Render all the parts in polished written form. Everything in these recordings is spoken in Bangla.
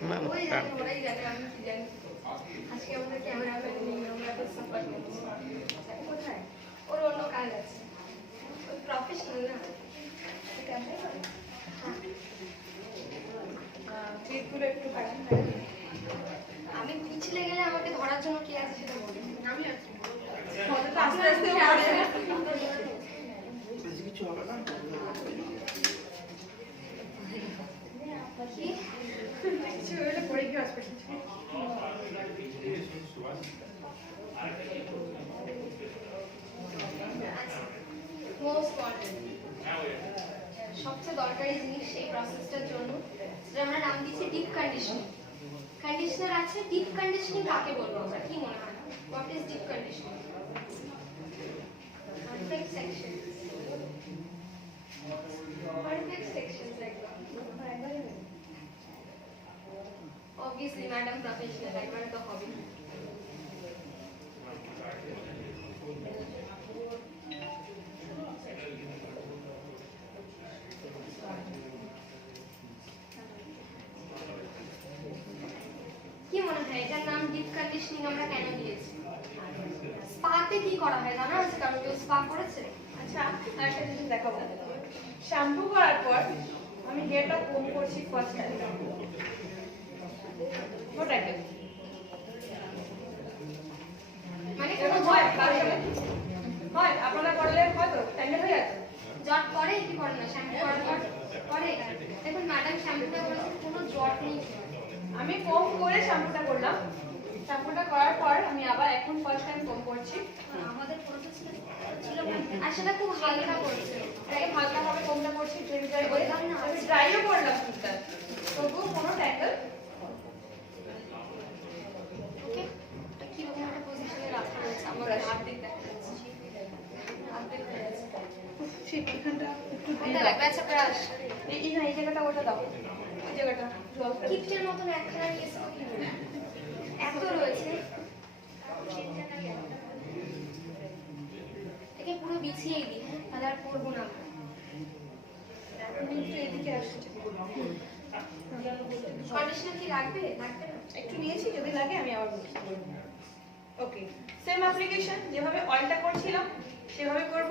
না না ওই জানি ওরাই জানে আমি কি জানি আজকে আমরা ক্যামেরা ম্যান নেই আমরা তো সাপোর্ট করছি কোথায় ওর অন্য কাজ আছে ওই প্রফেশনাল না ক্যামেরা করে ক্লিপগুলো একটু কাটুন আমি পিছলে গেলে আমাকে ধরার জন্য কি আছে সেটা বলি আমি আছি তো আস্তে আস্তে বেশি কিছু হবে না কিছু হলে পড়ে গিয়ে হসপিটাল সবচেয়ে দরকারি জিনিস এই প্রসেসটার জন্য যেটা আমরা নাম দিচ্ছি ডিপ কন্ডিশনিং কন্ডিশনার আছে ডিপ কন্ডিশনিং কাকে বলবো আমরা কি মনে হয় what is deep conditioning perfect section obviously madam professional একবার তো হবে কি মনে হয় এটার নাম ডিপ কন্ডিশনিং আমরা কেন দিয়েছি স্পাতে কি করা হয় জানা আছে কারণ কেউ স্পা করেছে আচ্ছা আরেকটা জিনিস দেখাবো শ্যাম্পু করার পর আমি হেয়ারটা কম করছি ফার্স্ট টাইম ওটাকে মানে কোনো হয় হয় আপনারা করলে হয়তো ট্যাঙ্গেল হয়ে যাচ্ছে জট পরে কি করে না শ্যাম্পু করার পর পরে দেখুন ম্যাডাম শ্যাম্পুটা করেছে কোনো জট নেই আমি কম করে শ্যাম্পুটা করলাম শ্যাম্পুটা করার পর আমি আবার এখন ফার্স্ট টাইম কম করছি আমাদের প্রসেস ছিল আর সেটা খুব হালকা করছে এটাকে হালকা ভাবে কমটা করছি ড্রাই করে আমি ড্রাইও করলাম চুলটা তবুও কোনো ট্যাঙ্গেল ওকে এটা কি রকম একটা পজিশনে রাখা রয়েছে আমার অর্ধেক দেখা যাচ্ছে অর্ধেক হয়ে যাচ্ছে ঠিক এখানটা একটু এটা লাগবে আচ্ছা ব্রাশ এই না এই জায়গাটা ওটা দাও এই জায়গাটা জল কিপটের মতন একখানা নিয়েছে এত রয়েছে একে পুরো বিছিয়ে দিই তাহলে আর পড়বো না আমি একটু এদিকে আসছি কন্ডিশনার কি লাগবে লাগবে না একটু নিয়েছি যদি লাগে আমি আবার বলছি ওকে সেম অ্যাপ্লিকেশন যেভাবে অয়েলটা করছিলাম সেভাবে করব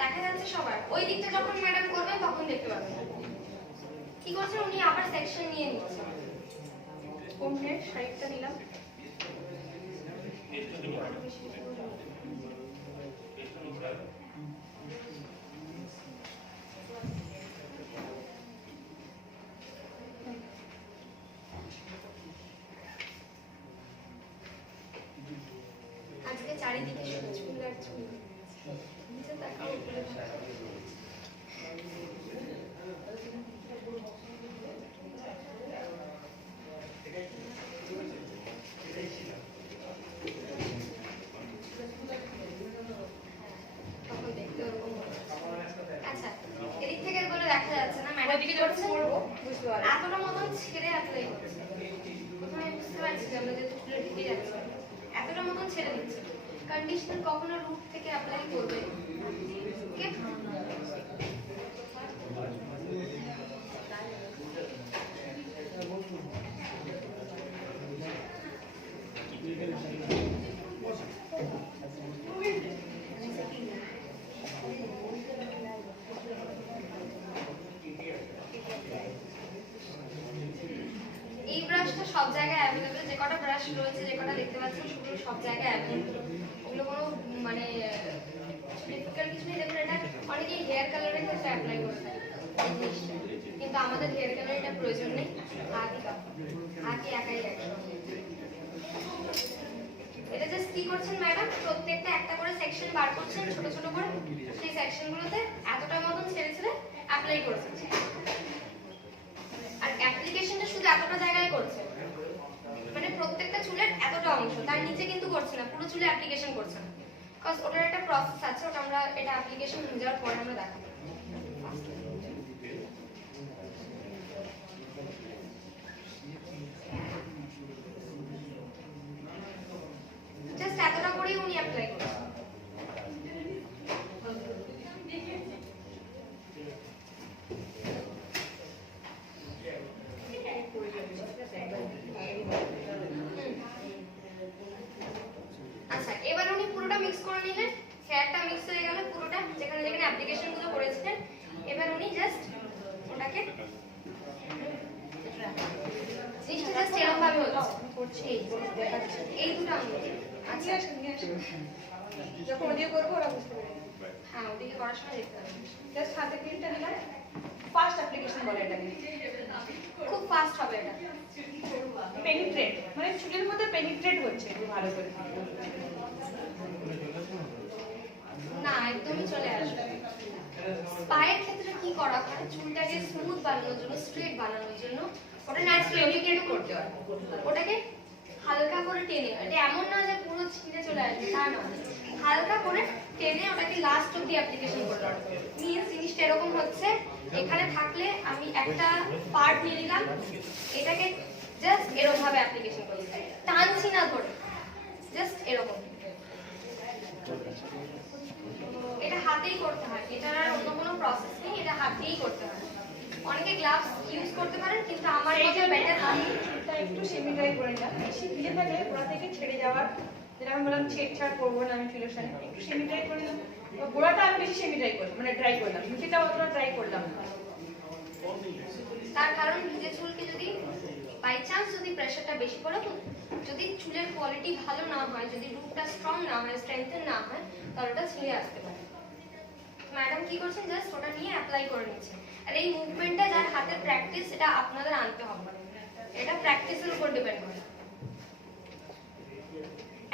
দেখা যাচ্ছে সবার ওই দিকটা যখন ম্যাডাম করবেন তখন দেখতে পাবেন কি করছেন উনি আবার সেকশন নিয়ে নিচ্ছেন কম হেড সাইডটা নিলাম আজকে চারিদিকে শুধু চুল আর চুল নিচে তাকাও উপরে তাকাও তখন দেখতে ওরকম আচ্ছা এদিক থেকে এগুলো দেখা যাচ্ছে না ম্যাডাম ওইদিকে যখন করবো বুঝতে পারবো এতটা মতন ছেড়ে অ্যাপ্লাই করছে প্রথমে বুঝতে পারছি যে আমরা যে চুলে ঢুকে যাচ্ছে এতটা মতন ছেড়ে দিচ্ছে কন্ডিশনার কখনো রুট থেকে অ্যাপ্লাই করবে ওকে এই ব্রাশটা সব জায়গায় অ্যাভেলেবল যে কটা ব্রাশ রয়েছে যে কটা দেখতে পাচ্ছেন সেগুলো সব জায়গায় অ্যাভেলেবল ওগুলো কোনো মানে ডিফিকাল্ট কিছু নেই দেখুন এটা অনেকেই হেয়ার কালারের ক্ষেত্রে অ্যাপ্লাই করে থাকে এই জিনিসটা কিন্তু আমাদের হেয়ার কালার এটা প্রয়োজন নেই হাতই হাতই একাই একসঙ্গে এটা জাস্ট কি করছেন ম্যাডাম প্রত্যেকটা একটা করে সেকশন বার করছেন ছোট ছোট করে সেই সেকশনগুলোতে এতটা মতন ছেড়ে ছেড়ে অ্যাপ্লাই করছেন আর অ্যাপ্লিকেশনটা শুধু এতটা জায়গায় করছে মানে প্রত্যেকটা চুলের এতটা অংশ তার নিচে কিন্তু করছে না পুরো চুলে অ্যাপ্লিকেশন করছে না কজ ওটার একটা প্রসেস আছে ওটা আমরা এটা অ্যাপ্লিকেশন হয়ে যাওয়ার পরে আমরা দেখাবো জাস্ট এতটা করেই উনি অ্যাপ্লাই করছেন করেছিলেন। এবার উনি জাস্ট ওটাকে জিনিসটা জাস্ট এরকম ভাবে হচ্ছে এই দুটো আঙুল। আচ্ছা যখন ওদিকে করবো ওরা বুঝতে পারবে। হ্যাঁ, ওদিকে করার সময় দেখতে হবে। জাস্ট হাতে ক্রিমটা দিলাম, ফাস্ট অ্যাপ্লিকেশন বলে এটাকে, খুব ফাস্ট হবে এটা। পেনিট্রেট মানে চুলের মধ্যে পেনিট্রেট হচ্ছে একটু ভালো করে। না, একদমই চলে আসবে। স্পায়ের ক্ষেত্রে কি করা হয়, চুলটাকে স্মুথ বানানোর জন্য, স্ট্রেট বানানোর জন্য ওটা ন্যাচারালি কেটে করতে হয়। ওটাকে হালকা করে টেনে, এটা এমন না যে পুরো ছিঁড়ে চলে আসবে, তা নয়, হালকা করে টেনে ওটাকে লাস্ট অব্দি অ্যাপ্লিকেশন করতে হবে। মিনস জিনিসটা এরকম হচ্ছে, এখানে থাকলে আমি একটা পার্ট নিয়ে নিলাম, এটাকে জাস্ট এরকম ভাবে অ্যাপ্লিকেশন করি, টানছি না ধরে, জাস্ট এরকম। এটা হাতেই করতে হয়, এটার আর অন্য কোনো প্রসেস নেই, এটা হাতেই করতে হয়। অনেকে গ্লাভস ইউজ করতে পারেন, কিন্তু আমার মতে বেটার হয় চুলটা একটু সেমি ড্রাই করে নিলাম, বেশি ভিজে থাকলে গোড়া থেকে ছেড়ে যাওয়ার, যেটা আমি বললাম ছেড়ছাড় করবো না আমি চুলের সাথে, একটু সেমি ড্রাই করে নিলাম। গোড়াটা আমি বেশি সেমি ড্রাই করলাম, মানে ড্রাই করলাম, নিচেটা অতটা ড্রাই করলাম না। তার কারণ ভিজে চুলকে যদি বাই চান্স যদি প্রেশারটা বেশি পড়ে, যদি চুলের কোয়ালিটি ভালো না হয়, যদি রুটটা স্ট্রং না হয়, স্ট্রেংথেন না হয়, তাহলে ওটা ছিঁড়ে আসতে পারে। ম্যাডাম কি করছেন, জাস্ট ওটা নিয়ে অ্যাপ্লাই করে নিচ্ছেন। আর এই মুভমেন্টটা যার হাতের প্র্যাকটিস, এটা আপনাদের আনতে হবে, এটা প্র্যাকটিসের উপর ডিপেন্ড করে।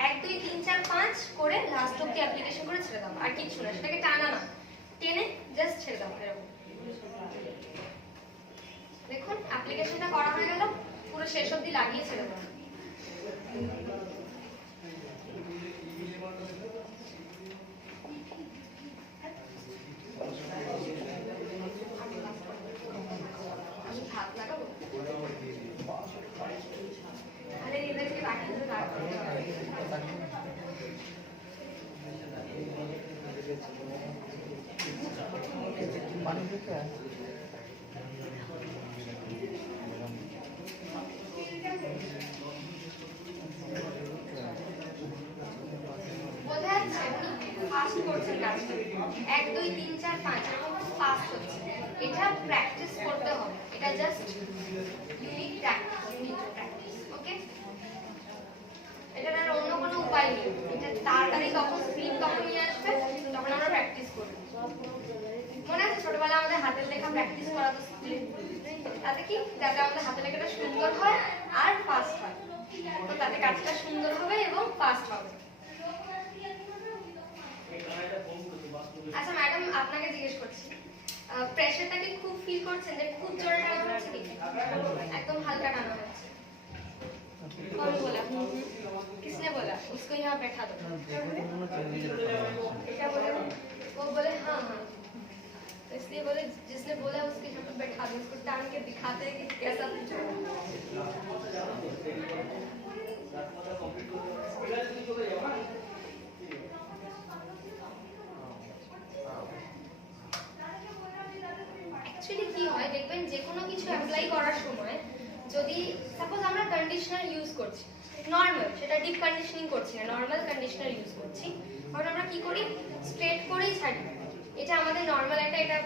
1 2 3 4 5 করে লাস্ট অব্দি অ্যাপ্লিকেশন করে ছেড়ে দাও, আর কিছু না, সেটাকে টানা না, টেনে জাস্ট ছেড়ে দাও এরকম। দেখুন অ্যাপ্লিকেশনটা করা হয়ে গেল, পুরো শেষ অবধি লাগিয়ে ছেড়ে দাও। আমি হাত লাগাবো, তাহলে এদেরকে বাকি ধরে দাঁড় করাতে হবে। বোঝা যাচ্ছে উনি ফাস্ট করছেন কাজটা, 1 2 3 4 5 এরকম ফাস্ট হচ্ছে। এটা প্র্যাকটিস করতে হবে, এটা জাস্ট ইউনিক প্র্যাকটিস, ওকে? এটার আর অন্য কোনো উপায় নেই, এটা তাড়াতাড়ি তখন স্পিড তখনই আসবে তখন আমরা প্র্যাকটিস করব। মনে আছে ছোটবেলায় আমাদের হাতের লেখা প্র্যাকটিস করাতো স্কুলে, তাতে কি, যাতে আমাদের হাতের লেখাটা সুন্দর হয় আর ফাস্ট হয়, তো তাতে কাজটা সুন্দর হবে এবং ফাস্ট হবে। আচ্ছা ম্যাডাম, আপনাকে জিজ্ঞেস করছি, প্রেশারটা কি খুব ফিল করছেন, যে খুব জোরে টানা হচ্ছে কি একদম হালকা টানা হচ্ছে? कौन बोला? किसने बोला? उसको यहाँ बैठा दो। क्या बोले वो बोले हाँ हाँ, तो इसलिए बोले जिसने बोला उसके यहाँ पे बैठा दो, उसको टांग के दिखाते हैं कि कैसा एक्चुअली কি হয় দেখবেন, যে কোনো কিছু অ্যাপ্লাই করার সময় যদি সাপোজ আমরা কন্ডিশনার ইউজ করছি, নরমাল, সেটা ডিপ কন্ডিশনিং করছি না, নরমাল কন্ডিশনার ইউজ করছি, কারণ আমরা কি করি, স্ট্রেট করেই ছাড়ি। এটা আমাদের নরমাল একটা, এটা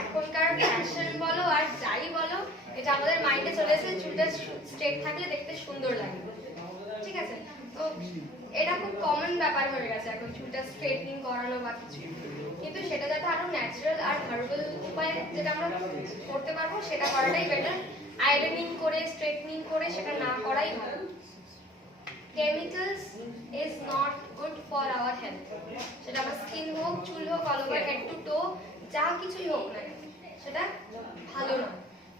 এখনকার ফ্যাশন বলো আর যাই বলো, এটা আমাদের মাইন্ডে চলে এসেছে চুলটা স্ট্রেট থাকলে দেখতে সুন্দর লাগে, ঠিক আছে? তো এটা খুব কমন ব্যাপার হয়ে গেছে এখন, চুলটা স্ট্রেটনিং করানো বা কিছু। কিন্তু সেটা যাতে আরো ন্যাচারাল আর হার্বাল উপায়ে যেটা আমরা করতে পারবো সেটা করাটাই বেটার। আয়রনিং করে, স্ট্রেটনিং করে সেটা না করাই ভালো। Chemicals is not good for our health, সেটা আমার স্কিন হোক, চুল হোক, অল ওভার হেড টু টো, যা কিছুই হোক না সেটা ভালো না।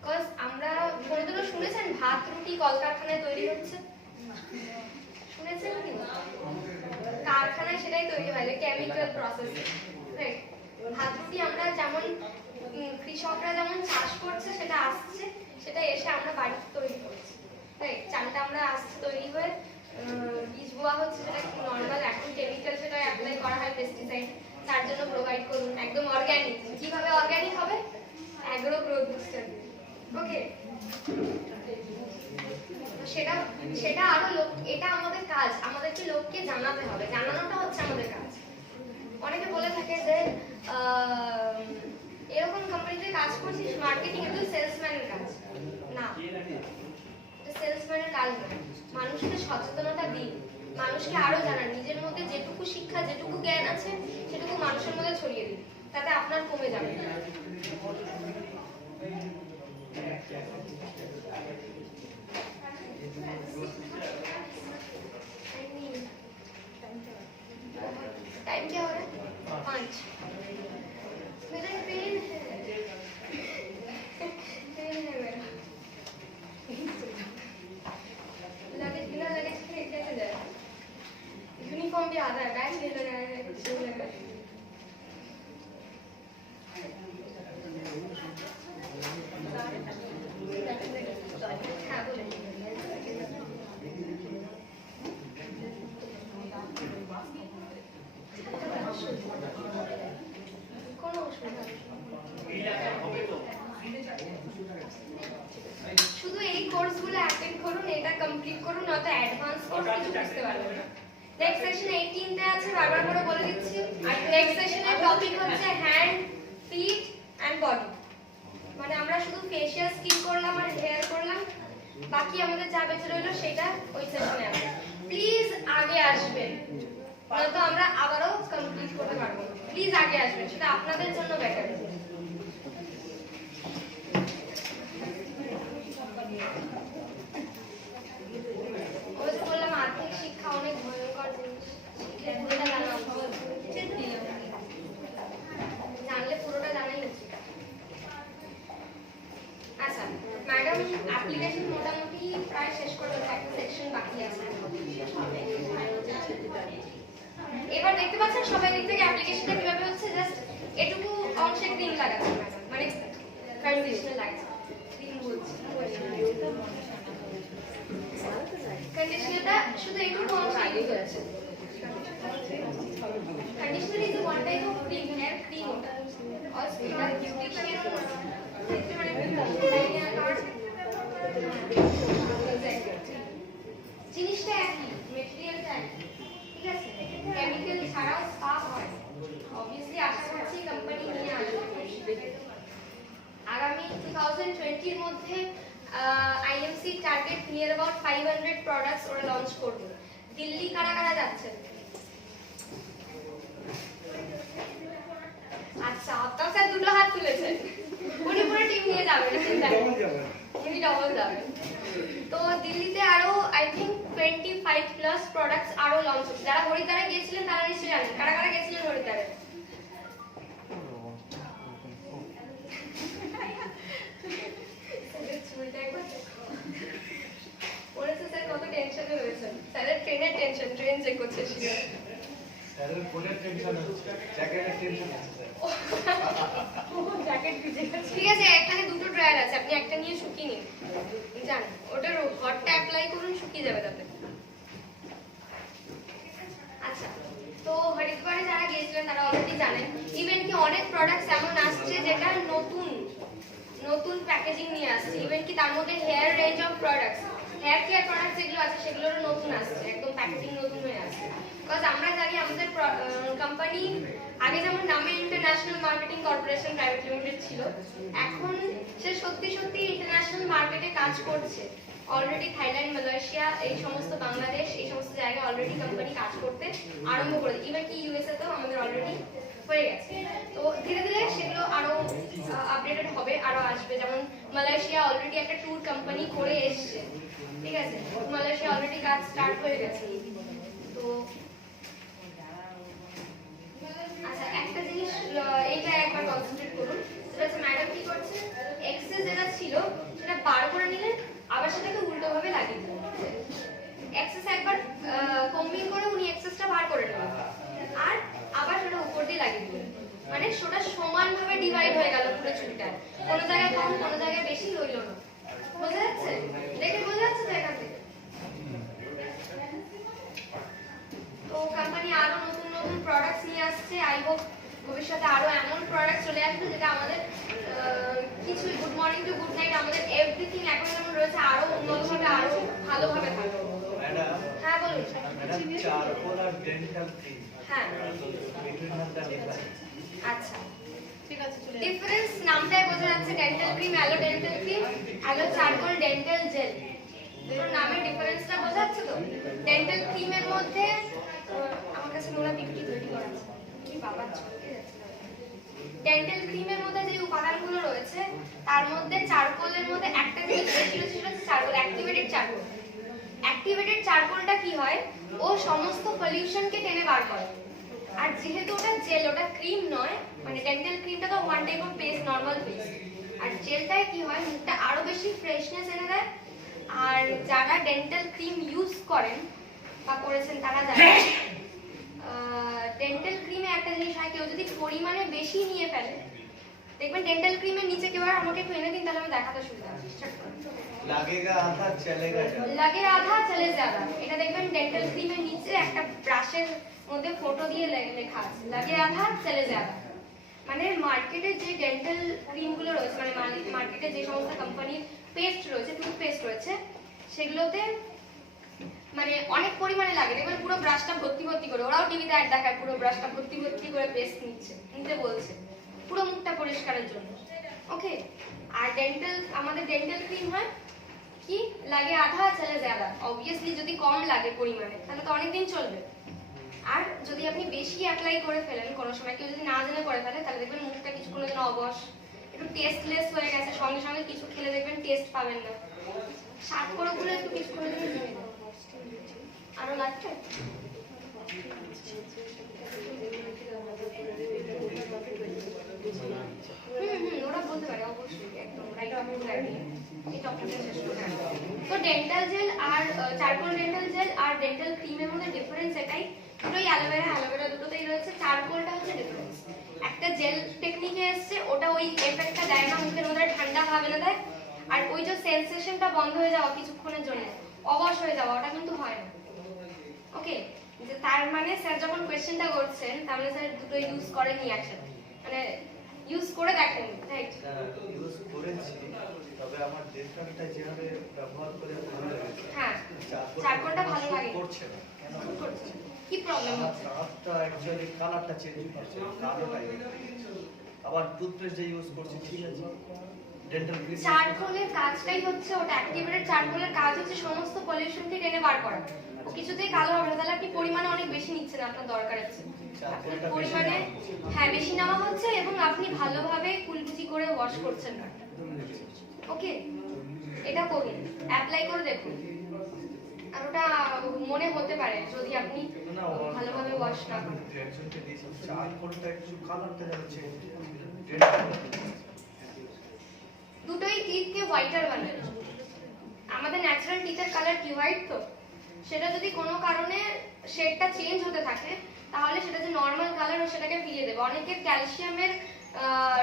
বিকজ আমরা কোনোদিনও শুনেছেন ভাত রুটি কলকারখানায় তৈরি হচ্ছে? শুনেছেন কি? কারখানায় সেটাই তৈরি হয়, কেমিক্যাল প্রসেসে, রাইট? ভাত রুটি আমরা যেমন কৃষকরা যেমন চাষ করছে, সেটা আসছে, সেটা এসে আমরা বাড়িতে তৈরি করছি, রাইট? চালটা আমরা আসছে তৈরি হয়ে বীজ বোয়া হচ্ছে, সেটা নর্মাল, এখন কেমিক্যাল সেটা অ্যাপ্লাই করা হয়, পেস্টিসাইড, তার জন্য প্রোভাইড করুন একদম অর্গানিক। কিভাবে অর্গানিক হবে? অ্যাগ্রো গ্রোথ বুস্টার, ওকে? সেটা সেটা আরো লোক, এটা আমাদের কাজ, আমাদেরকে লোককে জানাতে হবে, জানানোটা হচ্ছে আমাদের কাজ। অনেকে বলে থাকে যে কাজ নয়, মানুষকে সচেতনতা দিন, মানুষকে আরো জানান, নিজের মধ্যে যেটুকু শিক্ষা যেটুকু জ্ঞান আছে সেটুকু মানুষের মধ্যে ছড়িয়ে দিন, তাতে আপনার কমে যাবে। टाइम क्या हो रहा है? 5। मेरा पेन है, पेन है मेरा। लगेज बिना लगेज के कैसे जाए? यूनिफॉर्म भी आधा है, बैग नहीं लगाया है, कुछ नहीं लगाया है। हाँ बोले। কোনো অসুবিধা নেই। শুধু এই কোর্সগুলো অ্যাটেন্ড করুন, এটা কমপ্লিট করুন, নয়তো অ্যাডভান্স কোর্স কিছু বুঝতে পারবেন না। নেক্সট সেশন 18 তে আছে, বারবার করে বলে দিচ্ছি। আর নেক্সট সেশনের টপিক হচ্ছে হ্যান্ড, ফিট এন্ড বডি। মানে আমরা শুধু ফেশিয়াল স্কিন করলাম আর হেয়ার করলাম, বাকি আমাদের যা বেঁচে রইলো সেটা ওই সেশনে আছে। প্লিজ আগে আসবেন, নয়তো আমরা আবারও কমপ্লিট করতে পারবো না। প্লিজ আগে আসবেন, সেটা আপনাদের জন্য বেটার। ওই যে বললাম আর্থিক শিক্ষা অনেক ভয়ঙ্কর জিনিস, শিখলে পুরোটা জানা উচিত। জানলে পুরোটা জানাই উচিত। আচ্ছা ম্যাডাম, অ্যাপ্লিকেশন মোটামুটি প্রায় শেষ করে দিয়েছে, একটা সেকশন বাকি আছে। এবার দেখতে পাচ্ছেন সবাই দিক থেকে অ্যাপ্লিকেশনটা কিভাবে হচ্ছে, জাস্ট এটুকু অংশে ক্রিম লাগাচ্ছে ম্যাডাম, মানে কন্ডিশনার লাগছে। ক্রিম বলছি, কন্ডিশনারটা শুধু একটু অংশে ইউজ হচ্ছে। Conditioner is one type of cream, hair cream. और এটা বিউটিশিয়ান মানে জিনিসটা একই, মেটেরিয়ালটা একই, ঠিক আছে? কেমিক্যাল ছাড়াও স্পা হয়। অবভিয়াসলি আশা করছি কোম্পানি নিয়ে আসবে। আগামী 2020 এর মধ্যে IMC target near about 500 products ওরা লঞ্চ করবে। দিল্লি কারা কারা যাচ্ছেন? আচ্ছা আপনারা স্যার দুটো হাত তুলেছেন, উনি পুরো টিম নিয়ে যাবেন, উনি ডবল যাবেন। তো দিল্লিতে আরো আই থিংক 25 প্লাস প্রোডাক্টস আরো লঞ্চ হচ্ছে। যারা হরিদ্বারে গিয়েছিলেন তারা নিশ্চয়ই জানেন। কারা কারা গেছিলেন হরিদ্বারে? ওরেছে স্যার কত টেনশনে রয়েছেন, স্যারের ট্রেনের টেনশন, ট্রেন চেক করছে শিওর। স্যারের কোনের টেনশন হচ্ছে, জ্যাকেটের টেনশন আছে স্যার। জ্যাকেট ভিজে গেছে। ঠিক আছে, এখানে দুটো ড্রায়ার আছে, আপনি একটা নিয়ে শুকিয়ে নিন, জান ওটার হটটা অ্যাপ্লাই করুন, শুকিয়ে যাবে তাতে। আচ্ছা তো হরিদ্বারে যারা গিয়েছিলেন তারা অলরেডি জানেন, ইভেন কি অনেক প্রোডাক্টস এমন আসছে যেটা নতুন নতুন প্যাকেজিং নিয়ে আসছে। ইভেন কি তার মধ্যে hair range of products, hair care products যেগুলো আছে সেগুলোরও নতুন আসছে, একদম প্যাকেজিং নতুন হয়ে আসছে। বিকজ আমরা জানি আমাদের কোম্পানি আগে যেমন নামে international marketing corporation private limited ছিল, এখন সে সত্যি সত্যি ইন্টারন্যাশনাল মার্কেটে কাজ করছে। অলরেডি থাইল্যান্ড, মালয়েশিয়া, এই সমস্ত বাংলাদেশ, এই সমস্ত জায়গায় অলরেডি কোম্পানি কাজ করতে আরম্ভ করে দিয়েছে। ইভেন কি ইউএসএ তেও আমাদের অলরেডি হয়ে গেছে। তো ধীরে ধীরে সেগুলো আরো আপডেটেড হবে, আরো আসবে। যেমন মালয়েশিয়া অলরেডি একটা ট্যুর কোম্পানি করে এসছে, ঠিক আছে? মালয়েশিয়া অলরেডি কাজ স্টার্ট হয়ে গেছে। তো আচ্ছা একটা জিনিস এইটা একবার কনসেন্ট্রেট করুন, সেটা হচ্ছে ম্যাডাম কি করছে, এক্সেস যেটা ছিল সেটা বার করে নিলেন, আবার সেটাকে উল্টো ভাবে লাগিয়ে দিলেন। এক্সেস একবার কম্বিং করে উনি এক্সেসটা বার করে নেবেন, আর আবার সেটা উপর দিয়ে লাগিয়ে দিলেন। মানে সেটা সমানভাবে ডিভাইড হয়ে গেল পুরো চুলটা, কোনো জায়গায় কম কোনো জায়গায় বেশি রইল না। বোঝা যাচ্ছে? দেখে বোঝা যাচ্ছে তো এখান থেকে? তো কোম্পানি আরো নতুন নতুন প্রোডাক্টস নিয়ে আসছে। আই হোপ ভবিষ্যতে আরো এমন প্রোডাক্ট চলে আসবে যেটা আমাদের কিছু good morning to good night, আমাদের এভরিথিং এখন যেমন রয়েছে আরো উন্নতভাবে আরো ভালোভাবে থাকবে। ম্যাডাম, হ্যাঁ বলুন। ম্যাডাম চারকোল আর ডেন্টাল ক্রিম, হ্যাঁ বিটুইন দ্য ডিফারেন্স। আচ্ছা ঠিক আছে চলে ডিফারেন্স নামটাই বোঝা যাচ্ছে। Dental cream, aloe dental cream, aloe charcoal dental gel. দুটোর নামের ডিফারেন্সটা বোঝা যাচ্ছে তো? ডেন্টাল ক্রিমের মধ্যে আমার কাছে নোরা পিপিটি তৈরি করা আছে। কি বাবা চলকে যাচ্ছে। ডেন্টাল ক্রিমের মধ্যে যে উপাদানগুলো রয়েছে তার মধ্যে চারকোলের মধ্যে একটা জিনিস বেশি রয়েছে, সেটা হচ্ছে চারকোল, অ্যাক্টিভেটেড চারকোল। অ্যাক্টিভেটেড চারকোলটা কি হয়, ও সমস্ত পলিউশনকে টেনে বার করে। আর যেহেতু ওটা জেল, ওটা ক্রিম নয়, মানে ডেন্টাল ক্রিমটা তো one type of paste, normal paste, আর জেলটায় কি হয় মুখটা আরো বেশি ফ্রেশনেস এনে দেয়। আর যারা ডেন্টাল ক্রিম ইউজ করেন বা করেছেন তারা জানেন ডেন্টাল ক্রিমে একটা জিনিস হয়, কেউ যদি পরিমাণে বেশি নিয়ে ফেলে, দেখবেন ডেন্টাল ক্রিমের নিচে কেউ আর আমাকে একটু এনে দিন, তাহলে আমি দেখাতে সুবিধা হবে। লাগেগা আধা চলেগা ज़्यादा। লাগে আধা চলে যাবে, এটা দেখবেন ডেন্টাল ক্রিমের নিচে একটা ব্রাশের মধ্যে ফটো দিয়ে লেখা আছে, লাগে আধা চলে যাবে। মানে মার্কেটে যে ডেন্টাল ক্রিমগুলো রয়েছে, মানে মার্কেটে যে সমস্ত কোম্পানির পেস্ট রয়েছে, টুথপেস্ট রয়েছে, সেগুলোতে মানে অনেক পরিমাণে লাগে, দেখবেন পুরো ব্রাশটা ভর্তি ভর্তি করে, ওরাও টিভিতে অ্যাড দেখায় পুরো ব্রাশটা ভর্তি ভর্তি করে পেস্ট নিতে বলছে পুরো মুখটা পরিষ্কারের জন্য। ওকে, আর আমাদের ডেন্টাল ক্রিম হয় কি, লাগে আধা চলে যাবে। অবভিয়াসলি যদি কম লাগে পরিমাণে তাহলে তো অনেকদিন চলবে। আর যদি আপনি বেশি অ্যাপ্লাই করে ফেলেন কোনো সময়, কেউ যদি না জেনে করে ফেলে, তাহলে দেখবেন মুখটা কিছুক্ষণের জন্য অবশ, একটু টেস্টলেস হয়ে গেছে, সঙ্গে সঙ্গে কিছু খেলে দেখবেন টেস্ট পাবেন না। শাক করোগুলো একটু কিছুক্ষণের জন্য জেনে নেন। আরো লাগছে? ওরা বলতে পারে অবশ্যই, একদম রাইট আইডিয়া। এই টপিকটা শেষ করে তো ডেন্টাল জেল আর চারকোল ডেন্টাল জেল আর ডেন্টাল ক্রিমের মধ্যে ডিফারেন্স এটাই, দুটোই অ্যালোভেরা দুটোতেই রয়েছে। চারকোলটা হচ্ছে ডিফারেন্স, একটা জেল টেকনিকে এসছে, ওটা ওই এফেক্টটা দেয় না, মুখের মধ্যে ঠান্ডা ভাব এনে দেয়। আর ওই যে সেন্সেশনটা বন্ধ হয়ে যাওয়া কিছুক্ষণের জন্য, অবশ হয়ে যাওয়া, ওটা কিন্তু হয় না। ওকে, যে তার মানে স্যার যখন কোশ্চেনটা করছেন, তার মানে স্যার দুটো ইউজ করেনি একসাথে, মানে ইউজ করে দেখেন, রাইট? ইউজ করেছি, তবে আমার ডিফারেন্টটা যেভাবে ব্যবহার করে ভালো লেগেছে। হ্যাঁ, চারকোলটা ভালো লাগে করছে না কেন করছে, কি প্রবলেম হচ্ছে? কালারটা অ্যাকচুয়ালি কালারটা চেঞ্জ হচ্ছে, কালোটাই। আবার টুথপেস্ট যে ইউজ করছি ঠিক আছে, ডেন্টাল ক্রিম চারকোলের কাজটাই হচ্ছে, ওটা অ্যাক্টিভেটেড চারকোলের কাজ হচ্ছে সমস্ত পলিউশনকে টেনে বার করা। ও কিছুতেই কালো হবে না, তাহলে আপনি পরিমাণে অনেক বেশি নিচ্ছেন আপনার দরকারের চেয়ে। আপনি পরিমাণে হ্যাঁ বেশি নেওয়া হচ্ছে, এবং আপনি ভালোভাবে কুলকুচি করে ওয়াশ করছেন না। ওকে, এটা করুন, অ্যাপ্লাই করে দেখুন। আর ওটা মনে হতে পারে যদি আপনি ভালোভাবে ওয়াশ না করেন। রিঅ্যাকশনটা দিয়েছি, চারকোলটা একটু কালারটা যাচ্ছে, দুটোই টিথকে হোয়াইটার বানায়। আমাদের ন্যাচারাল টিথের কালার কি হোয়াইট, তো সেটা যদি কোনো কারণে শেডটা চেঞ্জ হতে থাকে, তাহলে সেটা যে নর্মাল কালার ও সেটাকে ফিরিয়ে দেবে। অনেকের ক্যালসিয়ামের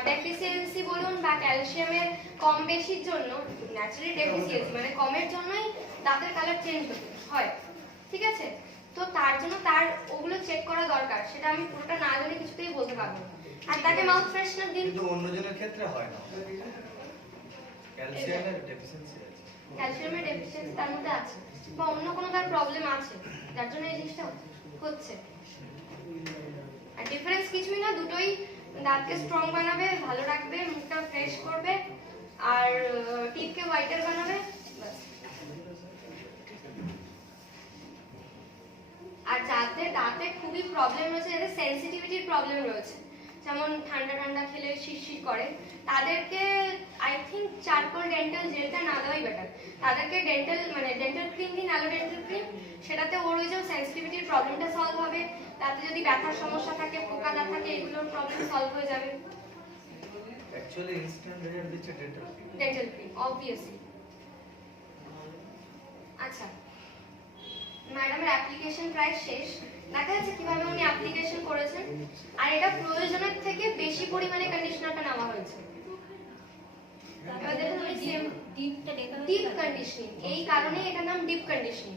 ডেফিসিয়েন্সি বলুন বা ক্যালসিয়ামের কম বেশির জন্য, ন্যাচারালি ডেফিসিয়েন্সি মানে কমের জন্যই দাঁতের কালার চেঞ্জ হয়, ঠিক আছে? তো তার জন্য তার ওগুলো চেক করা দরকার, সেটা আমি পুরোটা না জানি কিছুতেই বলতে পারবো না। আর তাকে মাউথ ফ্রেশনার দিন। কিন্তু অন্যজনের ক্ষেত্রে হয় না, ক্যালসিয়ামের ডেফিসিয়েন্সি আছে, ক্যালসিয়ামের ডেফিসিয়েন্সি তার মধ্যে আছে, বা অন্য কোনো তার প্রবলেম আছে যার জন্য এই জিনিসটা হচ্ছে। আর ডিফারেন্স কিছুই না, দুটোই দাঁতকে স্ট্রং বানাবে, ভালো রাখবে, মুখটা ফ্রেশ করবে, আর টিথকে হোয়াইটার বানাবে। আর যাদের দাঁতে খুবই প্রবলেম রয়েছে, যাদের সেনসিটিভিটির প্রবলেম রয়েছে, যেমন ঠান্ডা ঠান্ডা খেলে শিরশির করে, তাদেরকে আই থিঙ্ক চারকোল ডেন্টাল জেলটা না দেওয়াই বেটার। তাদেরকে ডেন্টাল ক্রিম দিন, অ্যালো ডেন্টাল ক্রিম, সেটাতে ওর ওই যে সেনসিটিভিটির প্রবলেমটা সলভ হবে। তাতে যদি ব্যথার সমস্যা থাকে, পোকা দাঁত থাকে, এগুলোর প্রবলেম সলভ হয়ে যাবে। অ্যাকচুয়ালি ইনস্ট্যান্ট রেজাল্ট দিচ্ছে ডেন্টাল ক্রিম অবভিয়াসলি। আচ্ছা, ম্যাডামের অ্যাপ্লিকেশন প্রায় শেষ, দেখা যাচ্ছে কিভাবে উনি অ্যাপ্লিকেশন করেছেন। আর এটা প্রয়োজনের থেকে বেশি পরিমাণে কন্ডিশনারটা নেওয়া হয়েছে। এবার দেখুন উনি ডিপ কন্ডিশনিং, এই কারণে এটার নাম ডিপ কন্ডিশনিং।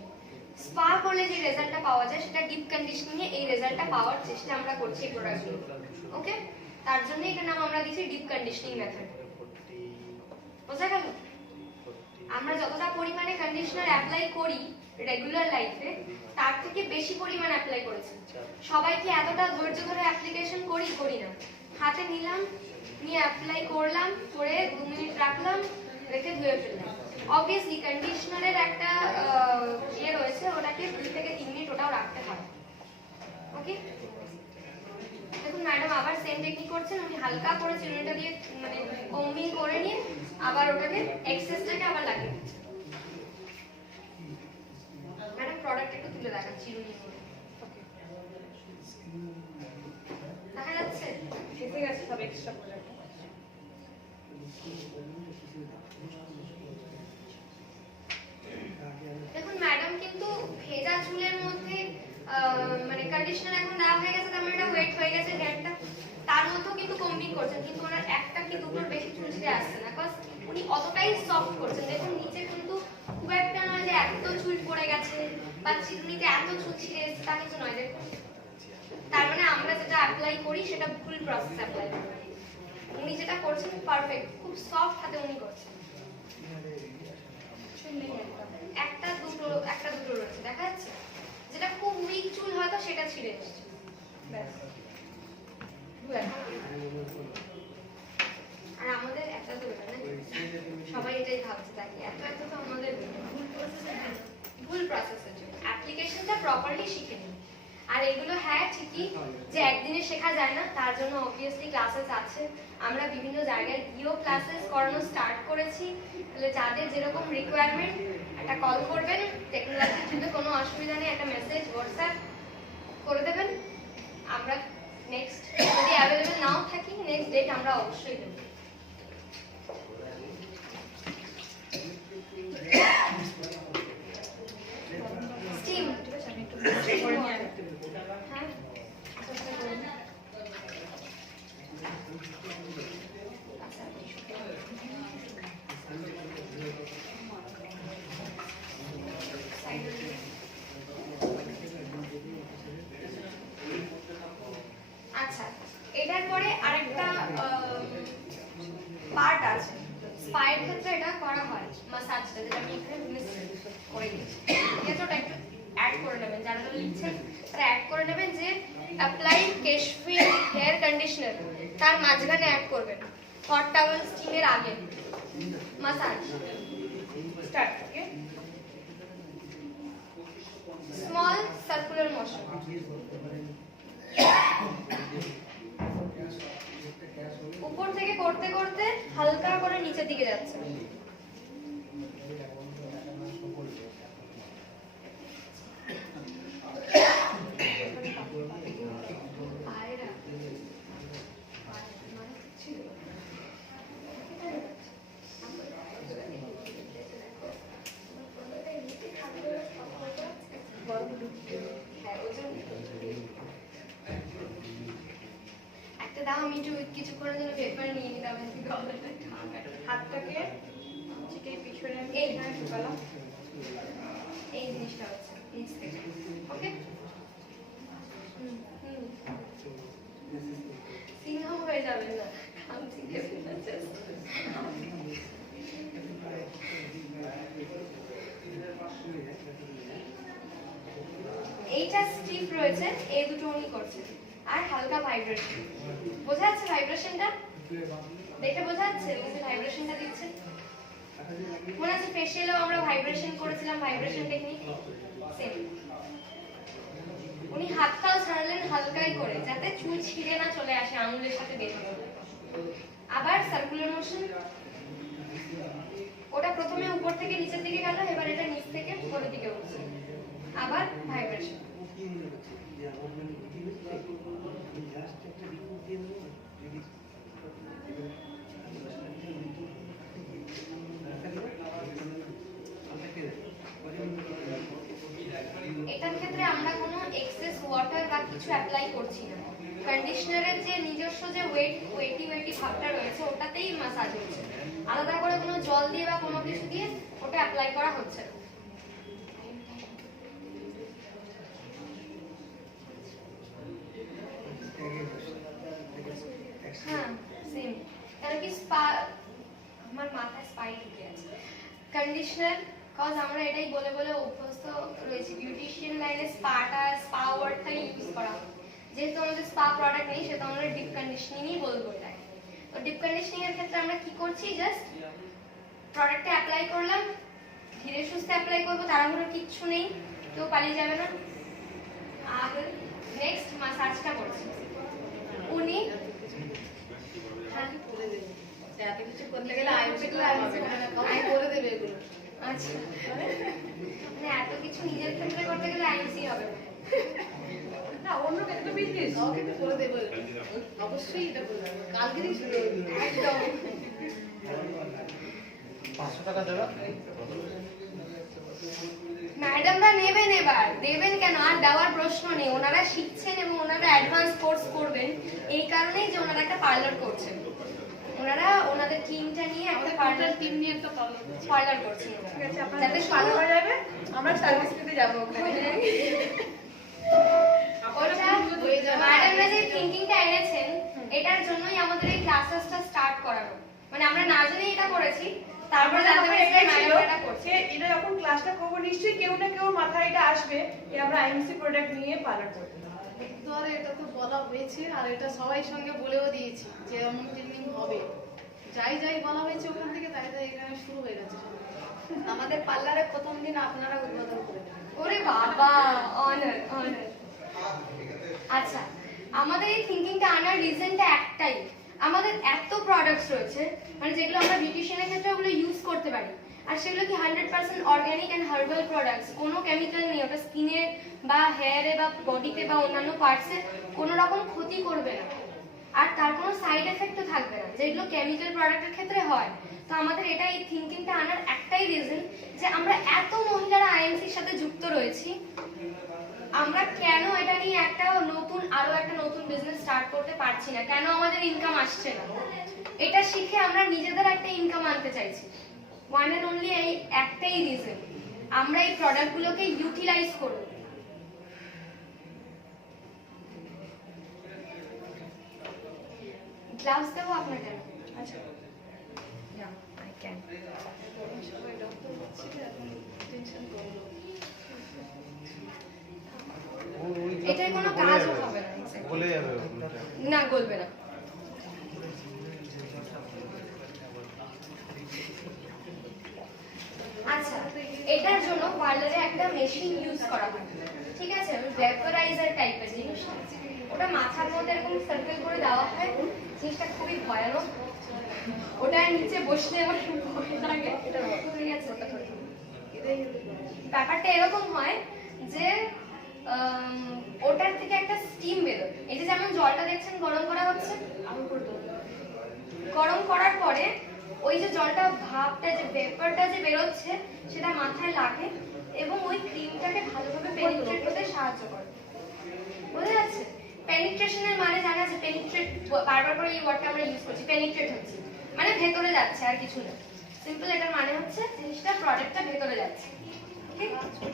স্পা করলে যে রেজাল্টটা পাওয়া যায়, সেটা ডিপ কন্ডিশনিং এ এই রেজাল্টটা পাওয়ার চেষ্টা আমরা করছি প্রোডাক্টগুলো। ওকে, তার জন্য এটার নাম আমরা দিয়েছি ডিপ কন্ডিশনিং মেথড। বোঝা গেল? আমরা যতটা পরিমাণে কন্ডিশনার অ্যাপ্লাই করি রেগুলার লাইফে, তার থেকে বেশি পরিমাণ অ্যাপ্লাই করেছি। সবাই কি এতটা ধৈর্য ধরে অ্যাপ্লিকেশন করি না। হাতে নিলাম, নিয়ে অ্যাপ্লাই করলাম, করে 2 মিনিট রাখলাম, রেখে ধুয়ে ফেললাম। অবভিয়াসলি কন্ডিশনারের একটা ইয়ে রয়েছে, ওটাকে 2 থেকে 3 মিনিট ওটাও রাখতে হবে। ওকে, দেখুন ম্যাডাম আবার সেম টেকনিক করছেন, উনি হালকা করে চিরুনিটা দিয়ে মানে কম্বিং করে নিয়ে আবার ওটাকে এক্সেসটাকে আবার লাগিয়ে দিচ্ছেন। ম্যাডাম প্রোডাক্ট একটু তুলে দেখান চিরুনি করে। দেখা যাচ্ছে এসে গেছে সব এক্সট্রা প্রোডাক্ট। দেখুন ম্যাডাম কিন্তু ভেজা চুলের মধ্যে মানে কন্ডিশনার এখন দেওয়া হয়ে গেছে, তার মানে এটা ওয়েট হয়ে গেছে হেয়ারটা, তার মধ্যেও কিন্তু কম্বিং করছেন, কিন্তু ওনার একটা কি দুটোর বেশি চুল ছিঁড়ে আসছে না, বিকজ উনি অতটাই সফট করছেন। দেখুন নিচে কিন্তু খুব একটা নয় যে এত চুল পড়ে গেছে বা চিরুনিতে এত চুল ছিঁড়ে এসেছে, তা কিছু নয়। দেখুন তার মানে আমরা যেটা অ্যাপ্লাই করি সেটা ফুল প্রসেস অ্যাপ্লাই করি, উনি যেটা করছেন পারফেক্ট, খুব সফট হাতে উনি করছেন। একটা দুটো রয়েছে দেখা যাচ্ছে, যেটা খুব উইক চুল হয়তো সেটা ছিঁড়ে এসেছে। আর আমাদের একটা তো বেটা না, সবাই এটাই ভাবছে তাকে এত তো আমাদের ভুল প্রসেসের জন্য অ্যাপ্লিকেশনটা প্রপারলি শিখে নিই। আর এগুলো হ্যাঁ ঠিকই যে একদিনে শেখা যায় না, তার জন্য অবভিয়াসলি ক্লাসেস আছে, আমরা বিভিন্ন জায়গায় গিয়েও ক্লাসেস করানো স্টার্ট করেছি। তাহলে যাদের যেরকম রিকোয়ারমেন্ট একটা কল করবেন, টেকনোলজির যুগে কোনো অসুবিধা নেই, একটা মেসেজ হোয়াটসঅ্যাপ করে দেবেন, আমরা নেক্সট যদি অ্যাভেলেবেল নাও থাকি নেক্সট ডেট আমরা অবশ্যই দেবো। স্টিম হ্যাঁ আচ্ছা, এটার পরে আরেকটা পার্ট আছে, স্পায়ের ক্ষেত্রে এটা করা হয় মাসাজটা, যেটা আমি এখানে মিস করে দিয়েছি। ঠিক আছে, ওটা একটু অ্যাড করে নেবেন, যারা লিখছেন তারা অ্যাড করে নেবেন যে অ্যাপ্লাই কেশফি হেয়ার কন্ডিশনার, তার মাঝখানে অ্যাড করবেন হট টাওয়েল স্টিমের আগে মাসাজ স্টার্ট। ওকে, স্মল সার্কুলার মোশন, উপর থেকে করতে করতে হালকা করে নিচের দিকে যাচ্ছে। একটা দাও, আমি একটু কিছুক্ষণের জন্য পেপার নিয়ে নিলাম, হাতটাকে ঠিক এই পিছনে এই এখানে ঢুকালাম, এই জিনিসটা হচ্ছে নিচ থেকে। ওকে, সিংহ হয়ে যাবেন না, খামচি দেবেন না just। এইটা স্টিফ রয়েছে, এই দুটো উনি করছেন, আর হালকা ভাইব্রেশন। বোঝা যাচ্ছে ভাইব্রেশনটা? দেখে বোঝা যাচ্ছে উনি ভাইব্রেশনটা দিচ্ছেন। মনে আছে ফেশিয়ালেও আমরা ভাইব্রেশন করেছিলাম, ভাইব্রেশন টেকনিক সেম। উনি হাতটাও ছাড়লেন হালকাই করে, যাতে চুল ছিঁড়ে না চলে আসে আঙুলের সাথে বেঁধে। আবার সার্কুলার মোশন, ওটা প্রথমে উপর থেকে নিচের দিকে গেল, এবার এটা নিচ থেকে উপরের দিকে উঠছে, আবার ভাইব্রেশন। এটার ক্ষেত্রে আমরা কোনো এক্সেস ওয়াটার বা কিছু অ্যাপ্লাই করছি না, কন্ডিশনারের যে নিজস্ব যে ওয়েটি ভাবটা রয়েছে ওটাতেই মাসাজ হচ্ছে, আলাদা করে কোনো জল দিয়ে বা কোনো কিছু দিয়ে ওটা অ্যাপ্লাই করা হচ্ছে না। হ্যাঁ সেম, কারণ কি স্পা, আমার মাথায় স্পাই ঢুকে আছে কন্ডিশনার, কজ আমরা এটাই বলে বলে অভ্যস্ত রয়েছি, বিউটিশিয়ান লাইনে স্পা ওয়ার্ডটাই ইউজ করা হয়। যেহেতু আমাদের স্পা প্রোডাক্ট নেই, সেটা আমরা ডিপ কন্ডিশনিংই বলবো এটাকে। তো ডিপ কন্ডিশনিং এর ক্ষেত্রে আমরা কি করছি, জাস্ট প্রোডাক্টটা অ্যাপ্লাই করলাম, ধীরে সুস্থে অ্যাপ্লাই করবো, তাড়াহুড়োর কিচ্ছু নেই, কেউ পালিয়ে যাবে না। আর নেক্সট মাসাজটা করছি। উনি এত কিছু করতে গেলে আইএমসি ক্লাস হবে না, আমি করে দেবে এগুলো। আচ্ছা, মানে এত কিছু নিজের ক্ষেত্রে করতে গেলে আইএমসি হবে না। না অন্য ক্ষেত্রে বিজনেস কাউকে তো করে দেবে, অবশ্যই এটা করবে, কালকে দিন শুরু হবে। একদম 500 টাকা দেবে। ম্যাডামরা নেবেন, এবার দেবেন কেন, আর দেওয়ার প্রশ্ন নেই। ওনারা শিখছেন এবং ওনারা অ্যাডভান্স কোর্স করবেন, এই কারণেই যে ওনারা একটা পার্লার করছেন। ওনারা ওনাদের টিমটা নিয়ে একটা পার্লার টিম নিয়ে একটা পার্লার করছেন। ঠিক আছে, যাতে আপনাদের শুধু- ভালো হয়ে যাবে, আমরা সার্ভিস দিতে যাবো ওখানে। ওটা ম্যাডামরা যে থিঙ্কিংটা এনেছেন, এটার জন্যই আমাদের এই ক্লাসেসটা স্টার্ট করানো। মানে আমরা না জেনেই এটা করেছি, তারপরে জানতে পেরেছি ম্যাডাম এটা করছে। এটা যখন ক্লাসটা করবো নিশ্চয়ই কেউ না কেউ মাথায় এটা আসবে যে আমরা আইএমসি প্রোডাক্ট নিয়ে পার্লার করবো। ধরে এটা তো বলা হয়েছে, আর এটা সবাই সঙ্গে বলেও দিয়েছি যে এমন ট্রেনিং হবে। যাই যাই বলা হয়েছে ওখান থেকে তাই তাই এখানে শুরু হয়ে গেছে। আমাদের পার্লারে প্রথম দিন আপনারা উদ্বোধন করে দেবেন। ওরে বাবা, অনার অনার। আচ্ছা, আমাদের এই থিঙ্কিংটা আনার রিজনটা একটাই, আমাদের এত প্রোডাক্টস রয়েছে মানে যেগুলো আমরা বিউটিশিয়ানের ক্ষেত্রে ওগুলো ইউজ করতে পারি, আর সেগুলো কি 100% অর্গানিক অ্যান্ড হার্বাল প্রোডাক্টস, কোনো কেমিক্যাল নেই, ওটা স্কিনে বা হেয়ারে বা বডিতে বা অন্যান্য পার্টসে কোনো রকম ক্ষতি করবে না, আর তার কোনো সাইড এফেক্টও থাকবে না, যেগুলো কেমিক্যাল প্রোডাক্টের ক্ষেত্রে হয়। তো আমাদের এটা এই থিঙ্কিংটা আনার একটাই রিজন যে আমরা এত মহিলারা আইএমসির সাথে যুক্ত রয়েছি, আমরা কেন এটা নিয়ে আরো একটা নতুন বিজনেস স্টার্ট করতে পারছি না, কেন আমাদের ইনকাম আসছে না। এটা শিখে আমরা নিজেদের একটা ইনকাম আনতে চাইছি, ওয়ান এন্ড অনলি এই একটাই রিজন, আমরা এই প্রোডাক্টগুলোকে ইউটিলাইজ করব। গ্লাভস দেবো আপনাকে? আচ্ছা, আই ক্যান। সবাই ডক্টর হচ্ছে, এখন টেনশন করলো। এটার কোনো কাজও হবে না, বলে যাবে না গলবে না। আচ্ছা, এটার জন্য পার্লারে একটা মেশিন ইউজ করা হয়, ঠিক আছে, ভ্যাপোরাইজার টাইপের জিনিস। ওটা মাথার মধ্যে এরকম সার্কেল করে দেওয়া হয়, জিনিসটা খুবই ভয়ানক। ওটা নিচে বসলে আমার ভয় লাগে, ঠিক আছে। ব্যাপারটা এরকম হয় যে ওটার থেকে একটা স্টিম বেরোয়। এই যে যেমন জলটা দেখছেন গরম করা হচ্ছে, গরম করার পরে ওই যে জলটা ভাবটা যে ভেপারটা যে বেরোচ্ছে সেটা মাথায় লাগে এবং ওই ক্রিমটাকে ভালোভাবে পেনিট্রেট করতে সাহায্য করে। বোঝা যাচ্ছে? পেনিট্রেশনের মানে জানা আছে, পেনিট্রেট বারবার করে এই ওয়ার্ডটা আমরা ইউজ করছি, পেনিট্রেট হচ্ছে মানে ভেতরে যাচ্ছে, আর কিছু না। সিম্পল এটার মানে হচ্ছে জিনিসটা প্রোডাক্টটা ভেতরে যাচ্ছে, ঠিক আছে?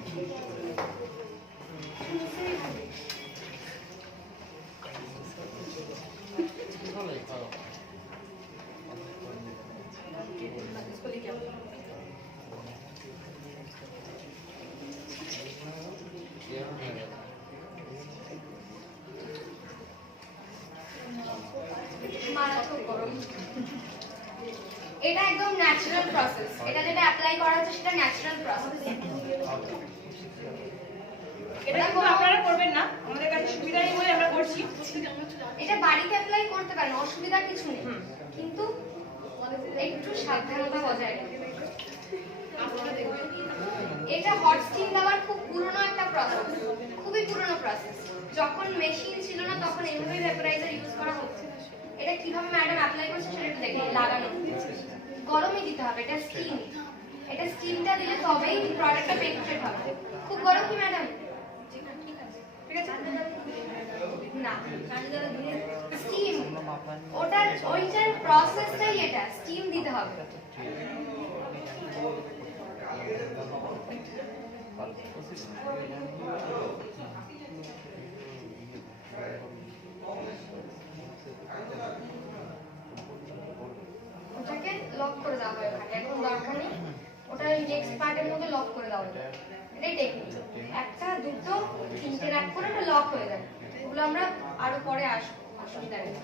মারাত্মক গরম। এটা একদম ন্যাচারাল প্রসেস, এটা যেটা অ্যাপ্লাই করা হচ্ছে সেটা ন্যাচারাল প্রসেস। এটা কিন্তু আপনারা করবেন না, আমাদের কাছে সুবিধা নেই বলে আমরা করছি। এটা বাড়িতে অ্যাপ্লাই করতে পারেন, অসুবিধা কিছু নেই, কিন্তু একটু সাবধানতা বজায় রাখবেন। এটা হট স্টিম দেওয়ার খুব পুরনো একটা প্রসেস, খুবই পুরনো প্রসেস। যখন মেশিন ছিল না তখন এইভাবে ভেপোরাইজার ইউজ করা হচ্ছে। এটা কিভাবে ম্যাডাম অ্যাপ্লাই করছে সেটা একটু দেখুন। লাগানো গরমই দিতে হবে, এটা স্টিম, এটা স্টিমটা দিলে তবেই প্রোডাক্টটা পেনিট্রেট হবে। খুব গরম কি ম্যাডাম? ঠিক আছে না, স্টিম, ওইটার প্রসেসটাই এটা, স্টিম দিতে হবে। ওটাকে লক করে দেওয়া হয় ওখানে, এখন দরকার নেই, ওটা নেক্সট পার্টের মধ্যে লক করে দেওয়া হয়। এটাই টেকনিক, একটা দুটো তিনটে রাখ করে এটা লক হয়ে যায়। ওগুলো আমরা আরো পরে আসবো, অসুবিধা নেই।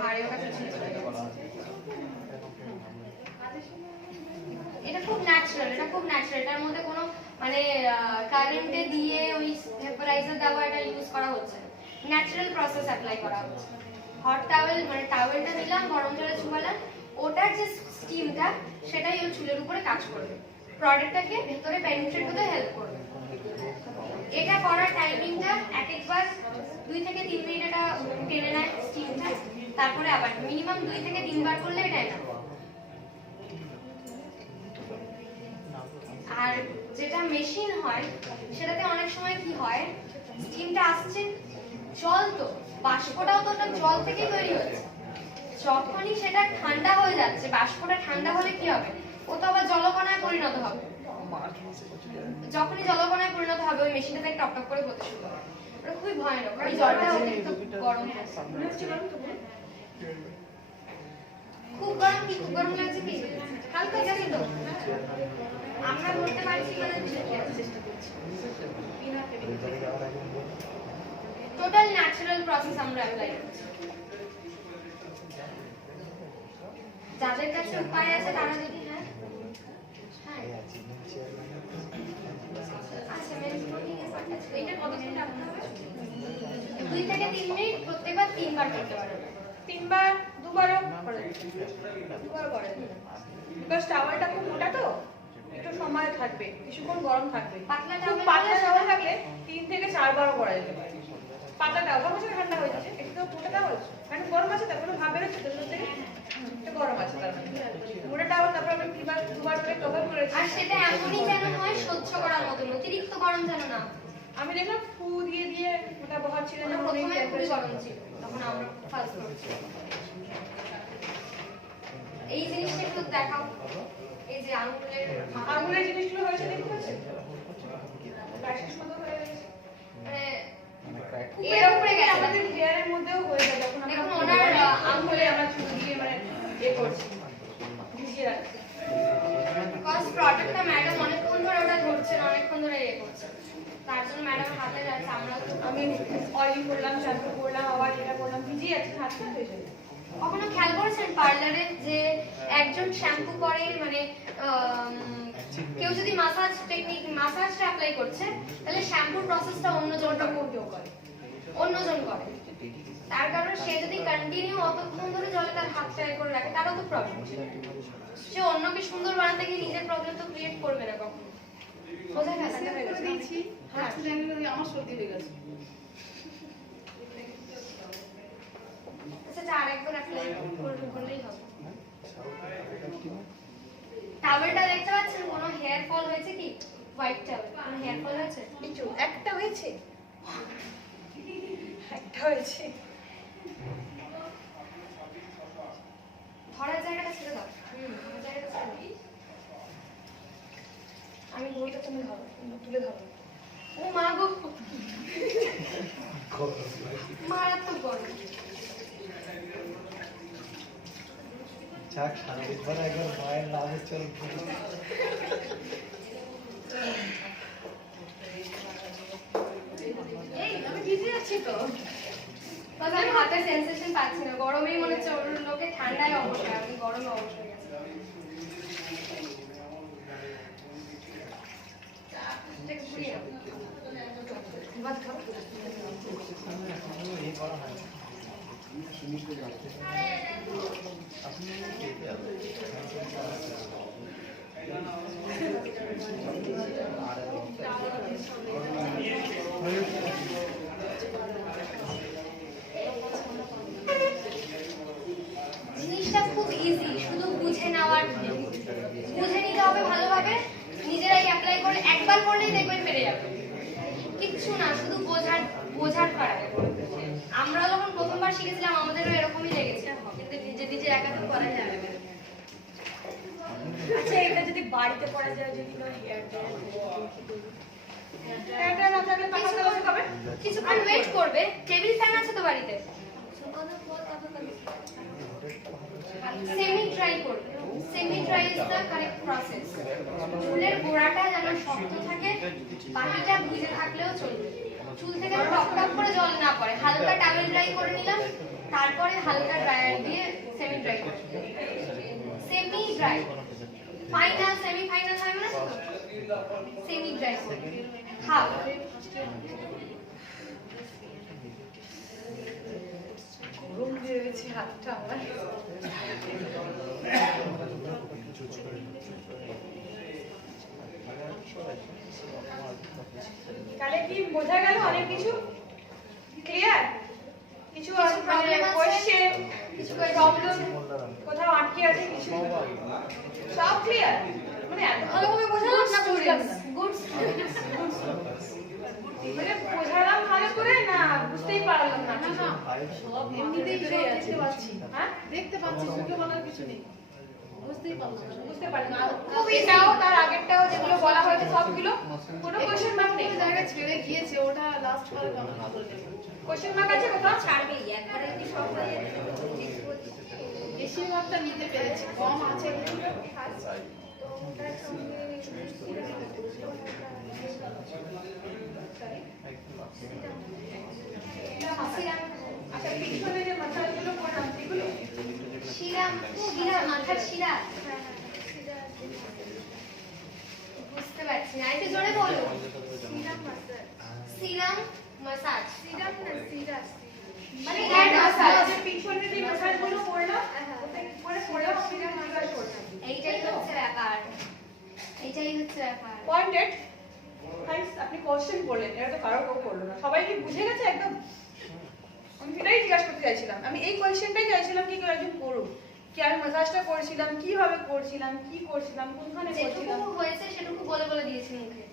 ভারী ওটা পিছনে চলে যাচ্ছে। খুব ন্যাচারাল, এটা খুব ন্যাচারাল, এটার মধ্যে কোনো মানে কারেন্টে দিয়ে ওই ভেপারাইজার দেওয়া এটা ইউজ করা হচ্ছে না, ন্যাচারাল প্রসেস অ্যাপ্লাই করা হচ্ছে। হট টাওয়েল মানে টাওয়েলটা নিলাম, গরম জলে চুবালাম, ওটার যে স্টিমটা সেটাই ওই চুলের উপরে কাজ করবে, প্রোডাক্টটাকে ভেতরে পেনিট্রেট হতে হেল্প করবে। এটা করার টাইমিংটা একবার 2 থেকে 3 মিনিট এটা টেনে নেয় স্টিমটা, তারপরে আবার মিনিমাম 2 থেকে 3 বার করলে এটা না। আর যেটা মেশিন হয় সেটাতে অনেক সময় কি হয়, স্টিমটা আসছে, জল তো বাষ্পটাও তো ওটা জল থেকেই তৈরি হচ্ছে, যখনই সেটা ঠান্ডা হয়ে যাচ্ছে, বাষ্পটা ঠান্ডা হলে কি হবে, ও তো আবার জলকণায় পরিণত হবে, যখনই জলকণায় পরিণত হবে ওই মেশিনটা থেকে টপ টপ করে পড়তে শুরু হবে, ওটা খুবই ভয়ানক। ওই জলটা অতিরিক্ত গরম খুব গরম, কি খুব গরম লাগছে, কি হালকা গেছে তো আমরা ধরতে পারছি মানে চেষ্টা করছি। টোটাল ন্যাচারাল প্রসেস আমরা অ্যাপ্লাই করছি। যাদের কাছে উপায় আছে তারা যদি আচ্ছা এটা কতক্ষণ রাখতে হবে? 2 থেকে 3 মিনিট, প্রত্যেকবার 3 বার করতে পারবে, 3 বার 2 বারও করে, 2 বার করে, বিকজ টাওয়ালটা খুব মোটা তো একটু সময় থাকবে, কিছুক্ষণ গরম থাকবে। পাতলা খুব পাতলা টাওয়াল থাকলে 3 থেকে 4 বারও করা যেতে পারে। পাতলা টাওয়াল তখন ঠান্ডা হয়ে যাচ্ছে, একটু তো মোটা টাওয়াল মানে গরম আছে, তারপরে ভাব বেরোচ্ছে তো থেকে একটু গরম আছে, তার মানে মোটা টাওয়াল তারপর আমি 2 বার করে কভার করেছি। আর সেটা এমনই যেন হয় সহ্য করার মতো, অতিরিক্ত গরম যেন না। আমি দেখলাম ফু দিয়ে দিয়ে ওটা বহাচ্ছিলেন না, প্রথমে খুবই গরম ছিল, তখন আমরা ফার্স্ট করছি। এই জিনিসটা একটু দেখাও, এই যে আঙুলের জিনিসগুলো হয়েছে দেখতে পাচ্ছেন, প্লাস্টিক মতো হয়ে গেছে, মানে এর উপরে গেছে। আমাদের হেয়ারের মধ্যেও হয়ে যায় যখন আমরা দেখুন ওনার আঙুলে আমরা চুল দিয়ে মানে করছি, ভিজিয়ে রাখছি। কজ প্রোডাক্টটা ম্যাডাম অনেকক্ষণ ধরে ওটা ধরছেন, অনেকক্ষণ ধরে করছে, তার জন্য ম্যাডাম হাতে যাচ্ছে। আমরা আমি অয়েলিং করলাম, শ্যাম্পু করলাম, আবার এটা করলাম, ভিজিয়ে যাচ্ছে, হাত হয়ে যায়। কখনো খেয়াল করেছেন পার্লারে যে একজন শ্যাম্পু করে মানে কেউ যদি মাসাজ টেকনিক মাসাজটা অ্যাপ্লাই করছে, তাহলে শ্যাম্পুর প্রসেসটা অন্যজন করে, তার কারণ সে যদি কন্টিনিউ অতক্ষণ ধরে জলে তার হাতটা করে রাখে তারও তো প্রবলেম, সে অন্যকে সুন্দর বানাতে গিয়ে নিজের প্রবলেম তো ক্রিয়েট করবে না কখনো। বোঝা গেছে? দিয়েছি হাঁটতে জানি না, আমার সর্দি হয়ে গেছে। আচ্ছা আরেকবার অ্যাপ্লাই করলেই হবে। টাওয়েলটা দেখতে পাচ্ছেন, কোনো হেয়ার ফল হয়েছে কি? হোয়াইট টাওয়েল, কোনো হেয়ার ফল হয়েছে? কিছু একটা হয়েছে, একটা হয়েছে। ধরার জায়গাটা ছেড়ে দাও, ধরার জায়গাটা ছেড়ে দাও। আমি বইটা তুমি ধরো, তুলে ধরো। ও মা গো, মারাত্মক গরম। যাক, সারাদিনবার একবার মায়ের নামে চল। এই আমি ভিজে যাচ্ছি তো, আমি হাতে সেন্সেশন পাচ্ছি না, গরমেই মনে হচ্ছে ওর লোকে ঠান্ডায় অবশ্যই, আমি গরমে অবশ্যই গেছে। জিনিসটা খুব ইজি, শুধু বুঝে নেওয়ার, বুঝে নিতে হবে ভালোভাবে, নিজেরাই অ্যাপ্লাই করে একবার করলেই দেখবেন পেরে যাবে, কিচ্ছু না, শুধু বোঝার পারা। আমরা যখন প্রথমবার শিখেছিলাম আমাদেরও এরকমই লেগেছে, কিন্তু নিজে একাধিক করা যাবে। আচ্ছা এটা যদি বাড়িতে করা যায়, যদি না হেয়ার ড্রায়ার না থাকলে কিছুক্ষণ ওয়েট করবে, টেবিল ফ্যান আছে তো বাড়িতে, সেমি ড্রাই করবে, semi dry is the correct process. চুলের গোড়াটা যেন শক্ত থাকে, বাকিটা ভিজে থাকলেও চলবে, চুল থেকে টপ টপ করে জল না পড়ে। হালকা টাওয়েল ড্রাই করে নিলাম, তারপরে হালকা ড্রায়ার দিয়ে সেমি ড্রাই করব, semi dry, final semi final semi dry half গরম দিয়ে গেছে হাতটা আমার। তাহলে কি বোঝা গেল অনেক কিছু? ক্লিয়ার? কিছু problem আছে? কোশ্চেন, কিছু প্রবলেম, কোথাও আটকে আছে কিছু? সব ক্লিয়ার? মানে এত ভালোভাবে বোঝালাম না বুঝলাম না। গুড মানে বোঝালাম ভালো করে না বুঝতেই পারলাম না। না না সব এমনিতেই সব দেখতে পাচ্ছি হ্যাঁ? দেখতে পাচ্ছি শুধু বলার কিছু নেই বুঝতেই পারলাম না বুঝতে পারলাম না। খুব easy। এটাও তার আগেরটাও যেগুলো বলা হয়েছে সবগুলো কোনো কোশ্চেন মার্ক নেই। জায়গা ছেড়ে গিয়েছে ওটা লাস্ট করে কমপ্লিট করলে কোশ্চেন মার্ক আছে কোথাও? ছাড়বে একবারে কি সব হয়ে যাবে বেশিরভাগটা নিতে পেরেছি কম আছে আচ্ছা পিছনে যে মাথাগুলো পড়লাম সেগুলো শিরা শিরা মাথার শিরা বুঝতে পারছি না একটু জোরে বলো সিরাম মাসাজ সিরাম না সিরাস মানে হেড মাসাজ যে পিছনে যে মাথাগুলো পড়লাম ওটা কি করে পড়লাম সেটা মাসাজ করলাম। এইটাই হচ্ছে ব্যাপার এইটাই হচ্ছে ব্যাপার পয়েন্টেড গাইস আপনি কোশ্চেন বললেন এটা তো কারো কেউ করলো না সবাই কি বুঝে গেছে একদম? আমি সেটাই জিজ্ঞাসা করতে চাইছিলাম আমি এই কোশ্চেনটাই চাইছিলাম কি কেউ একজন করুক কি আমি ম্যাসাজটা করছিলাম কিভাবে করছিলাম কি করছিলাম কোনখানে করছিলাম যেটুকু হয়েছে সেটুকু বলে বলে দিয়েছি মুখে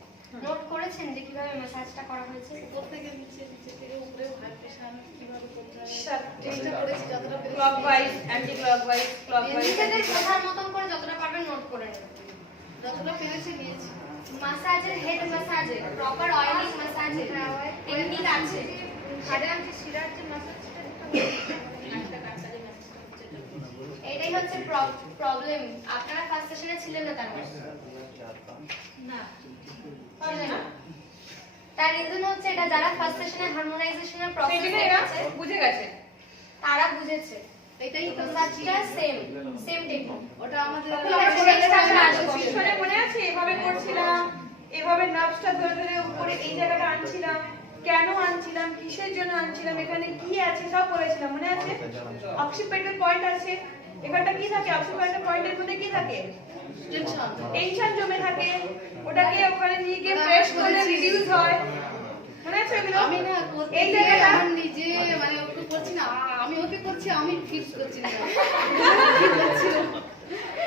নোট করেছেন যে কিভাবে ম্যাসাজটা করা হয়েছে উপর থেকে নিচে নিচে থেকে উপরে হাই প্রেশার কিভাবে করতে হবে স্যার চেষ্টা করেছি যতটা পেরেছি ক্লকওয়াইজ অ্যান্টি ক্লকওয়াইজ ক্লকওয়াইজ নিজেদের বোঝার মতন করে যতটা পারবেন নোট করে নেবেন যতটা পেরেছি দিয়েছি মাসাজের হেড মাসাজের প্রপার অয়েলিং মাসাজের টেকনিক আছে হাড়ের যে শিরার যে মাসাজটা এটাই হচ্ছে প্রবলেম আপনারা ফার্স্ট সেশনে ছিলেন না তার মানে না ছিলেন না তার রিজন হচ্ছে এটা যারা ফার্স্ট সেশনে হারমোনাইজেশনের প্রসেস সেটা এরা দেখেছে বুঝে গেছে তারা বুঝেছে এটাই তো মাসাজটা সেম টেকনিক ওটা আমাদের পিছনে মনে আছে এভাবে করছিলাম এভাবে নার্ভসটা ধরে ধরে উপরে এই জায়গাটা আনছিলাম কেন আনছিলাম কিসের জন্য আনছিলাম এখানে কি আছে সব বলেছিলাম মনে আছে অক্সিপেটাল পয়েন্ট আছে এখানটা কি থাকে অক্সিপেটাল পয়েন্টের মধ্যে কি থাকে টেনশন টেনশন জমে থাকে ওটাকে ওখানে নিয়ে গিয়ে প্রেস করলে রিডিউস হয় মনে আছে এগুলো আমি না করতে এই গিয়ে জায়গাটা আমার নিজে মানে ওকে করছি না আমি ওকে করছি আমি ফিক্স করছি না ঠিক করছিল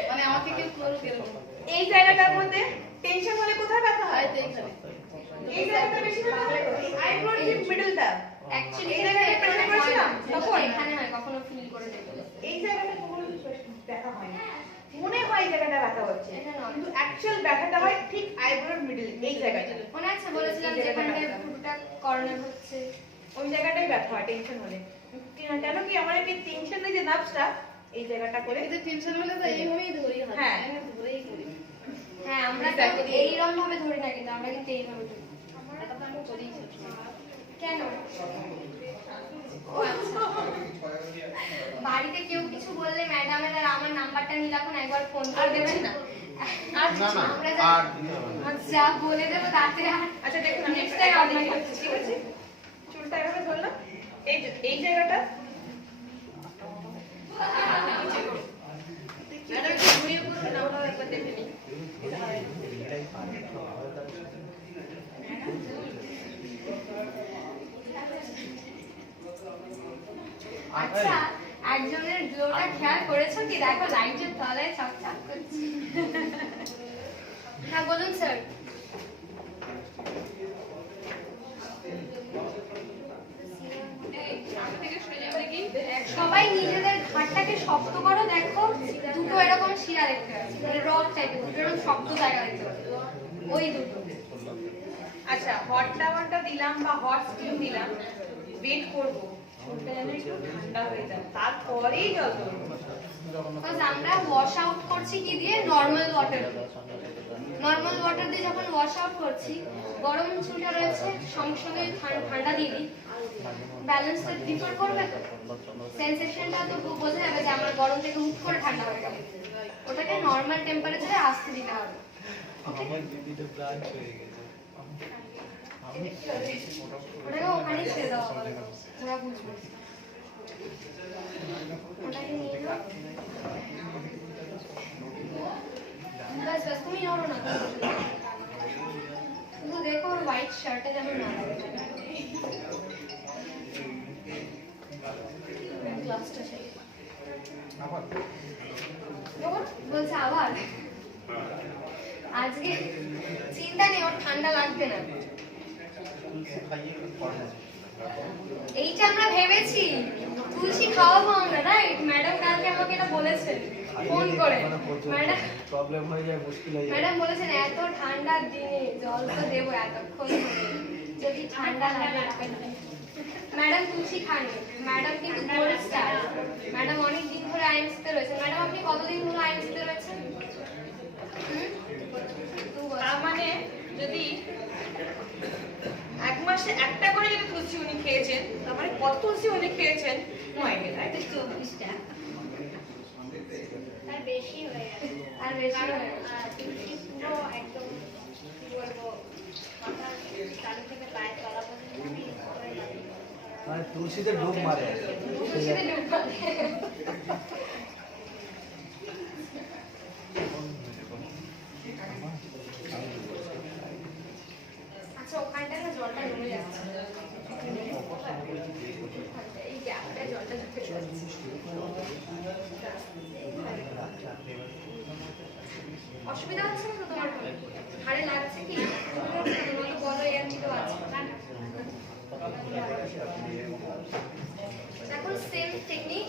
মানে আমাকে কেউ করুক এরকম এই জায়গাটার মধ্যে টেনশন হলে কোথায় ব্যথা হয় হয়তো এখানে এই জায়গাটা বেশি ব্যথা হয় আইব্রোর ঠিক মিডলটা অ্যাকচুয়ালি এই জায়গায় প্রেস করেছিলাম তখন এখানে হয় কখনো ফিল করে দেখো এই জায়গাটা কখনো ব্যথা হয় না মনে হয় এই জায়গাটা ব্যথা হচ্ছে এটা নয়। কিন্তু অ্যাকচুয়াল ব্যথাটা হয় ঠিক আইব্রোর মিডল এই জায়গাটা মনে আছে বলেছিলাম যে এখানটায় ফুটটা কর্নার হচ্ছে ওই জায়গাটাই ব্যথা হয় টেনশন হলে কেন কি আমার কি টেনশনের যে নার্ভসটা এই জায়গাটা করে এতে টেনশন হলে তো এইভাবেই ধরি হাত হ্যাঁ। আমি ধরেই করি হ্যাঁ আমরা তো এইরকম ভাবে ধরি না কিন্তু আমরা কিন্তু এইভাবে ধরি এটা তো আমি করি কেন ও আচ্ছা। বাড়িতে কেউ কিছু বললে ম্যাডামের আর আমার নাম্বারটা নিয়ে এখন একবার ফোন করে দেবেন না আমরা যা বলে দেবো তাতে আর আচ্ছা দেখুন আমি Next একটা time আপনাকে আপনাকে বলছি, ঠিক আছে চুলটা এভাবে ধরলাম এই জায়গাটা ম্যাডাম একটু ঘুরিয়ে করুন আমরা একবার দেখে নিই আচ্ছা একজনের গ্লোটা খেয়াল করেছো কি দেখো লাইটের তলায় চকচক করছে হ্যাঁ বলুন স্যার সবাই নিজেদের ঘাটটাকে শক্ত করো দেখো দুটো এরকম শিরা দেখতে পাচ্ছি মানে রড টাইপের দুটো এরকম শক্ত জায়গা দেখতে পাচ্ছি ওই দুটো আচ্ছা হট টাওয়ারটা দিলাম বা হট স্টিম দিলাম ওয়েট করব চুলটা যেন একটু ঠান্ডা হয়ে যায় তারপরেই জল দেবো বিকজ আমরা ওয়াশ আউট করছি কি দিয়ে নরমাল ওয়াটার দিয়ে যখন ওয়াশ আউট করছি গরম চুলটা রয়েছে সঙ্গে সঙ্গে ঠান্ডা দিয়ে দিই ব্যালেন্সটা ডিফার করবে তো সেন্সেশনটা তো বোঝা যাবে যে আমার গরম থেকে হুট করে ঠান্ডা হয়ে গেল ওটাকে নরমাল টেম্পারেচারে আসতে দিতে হবে আমার দিদিটা ব্রাঞ্চ হয়ে গেছে। আমি ওটাকে ওখানেই ছেড়ে দাও আবার। ওরা বুঝবে। ওটাকে নিয়ে নাও। বাস বাস তুমি নড়ো না। শুধু দেখো ওর হোয়াইট শার্টে যেন না লাগে। গ্লাসটা চাই। বলছে আবার আজকে চিন্তা নেই, ওর ঠান্ডা লাগবে না। এইটা আমরা ভেবেছি তুলসী খাওয়াবো আমরা, রাইট? ম্যাডাম কালকে আমাকে এটা বলেছে ফোন করে। ম্যাডাম প্রবলেম হয়ে যায়, মুশকিল হয়ে যায়। ম্যাডাম বলেছেন এত ঠান্ডার দিনে জল তো দেবো এতক্ষণ ধরে, যদি ঠান্ডা লাগে। ম্যাডাম তুলসী খান, ম্যাডাম কিন্তু গোল্ড স্টার। ম্যাডাম অনেক দিন ধরে আইএমসিতে রয়েছেন। ম্যাডাম আপনি কতদিন ধরে আইএমসিতে রয়েছেন? তার মানে যদি 1 মাসে একটা করে যদি তুলসী উনি খেয়েছেন, তার মানে কত তুলসী উনি খেয়েছেন? 9 দিন, রাইট? 24টা। আর বেশি হয়ে গেছে, আর বেশি হয়ে গেছে। তুলসী পুরো একদম কি বলবো মাথার কান থেকে পায়ের তলা পর্যন্ত আমি use করে থাকি। মানে তুলসীতে ডুব মারে। তুলসীতে ডুব মারে। আচ্ছা ওখানটা না জলটা জমে যাচ্ছে, এই গ্যাপটা জলটা ঢুকে যাচ্ছে। অসুবিধা হচ্ছে না তো তোমার? ঘাড়ে লাগছে কি? তোমার তো বড় অ্যান্টিডোট আছে। এখন সেম টেকনিক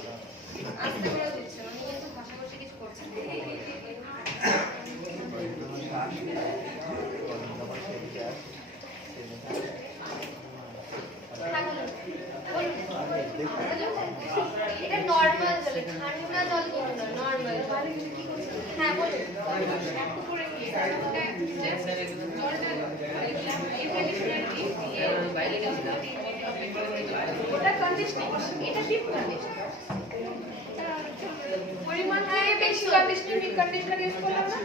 আস্তে করে দিচ্ছে, মানে কিন্তু ঘষাঘষি কিছু করছে না। এটা নর্মাল জল, ঠান্ডা জল কিন্তু না, নর্মাল জল। হ্যাঁ বলুন। একটু করে কি ওটা জাস্ট জলটা এই কন্ডিশনার কি বাইরে গেছে ওটা কন্ডিশনিং, এটা ডিপ কন্ডিশনিং। পরিমাণ থেকে বেশি কন্ডিশনার ইউজ করলাম না।